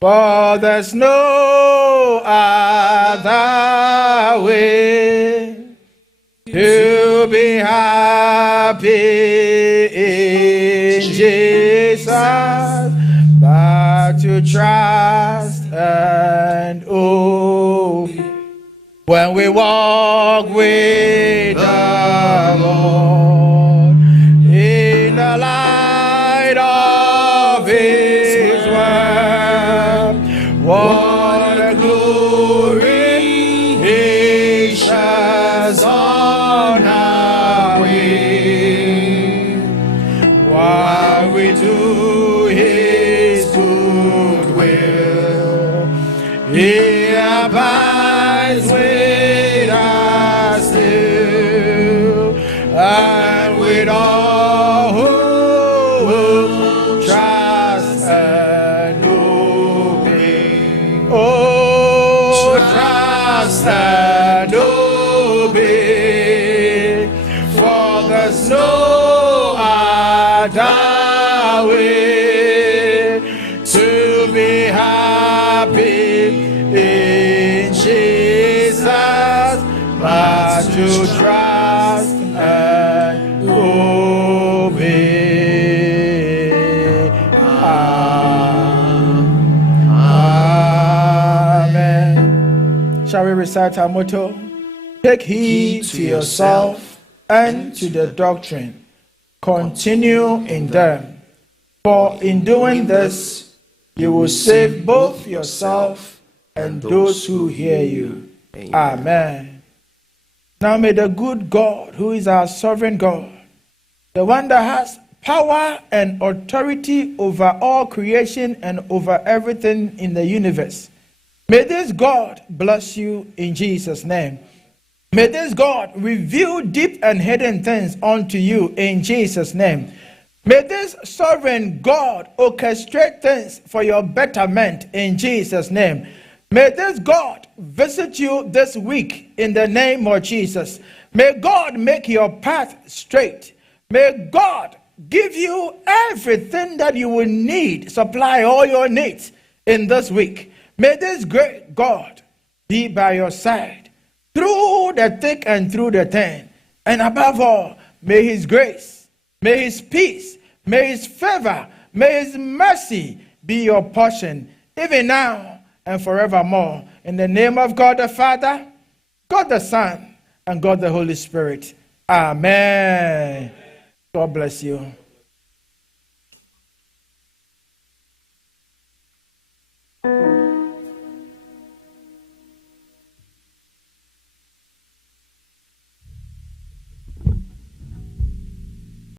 for there's no other way to be happy in Jesus. But to trust and obey when we walk with the Lord in the light of His word. What a glory He shines on our way while we do His good will. He abides with us still, and with all who trust and obey. Oh, trust and obey, for there's no other way to be happy in Jesus, but to trust and obey. Amen. Shall we recite our motto? Take heed to yourself and to the doctrine. Continue in them. For in doing this, you will save both yourself and those who hear you. Amen. Now may the good God, who is our sovereign God, the one that has power and authority over all creation and over everything in the universe, may this God bless you in Jesus' name. May this God reveal deep and hidden things unto you in Jesus' name. May this sovereign God orchestrate things for your betterment in Jesus' name. May this God visit you this week in the name of Jesus. May God make your path straight. May God give you everything that you will need, supply all your needs in this week. May this great God be by your side through the thick and through the thin. And above all, may his grace, may his peace, may his favor, may his mercy be your portion, even now and forevermore. In the name of God the Father, God the Son, and God the Holy Spirit. Amen. God bless you.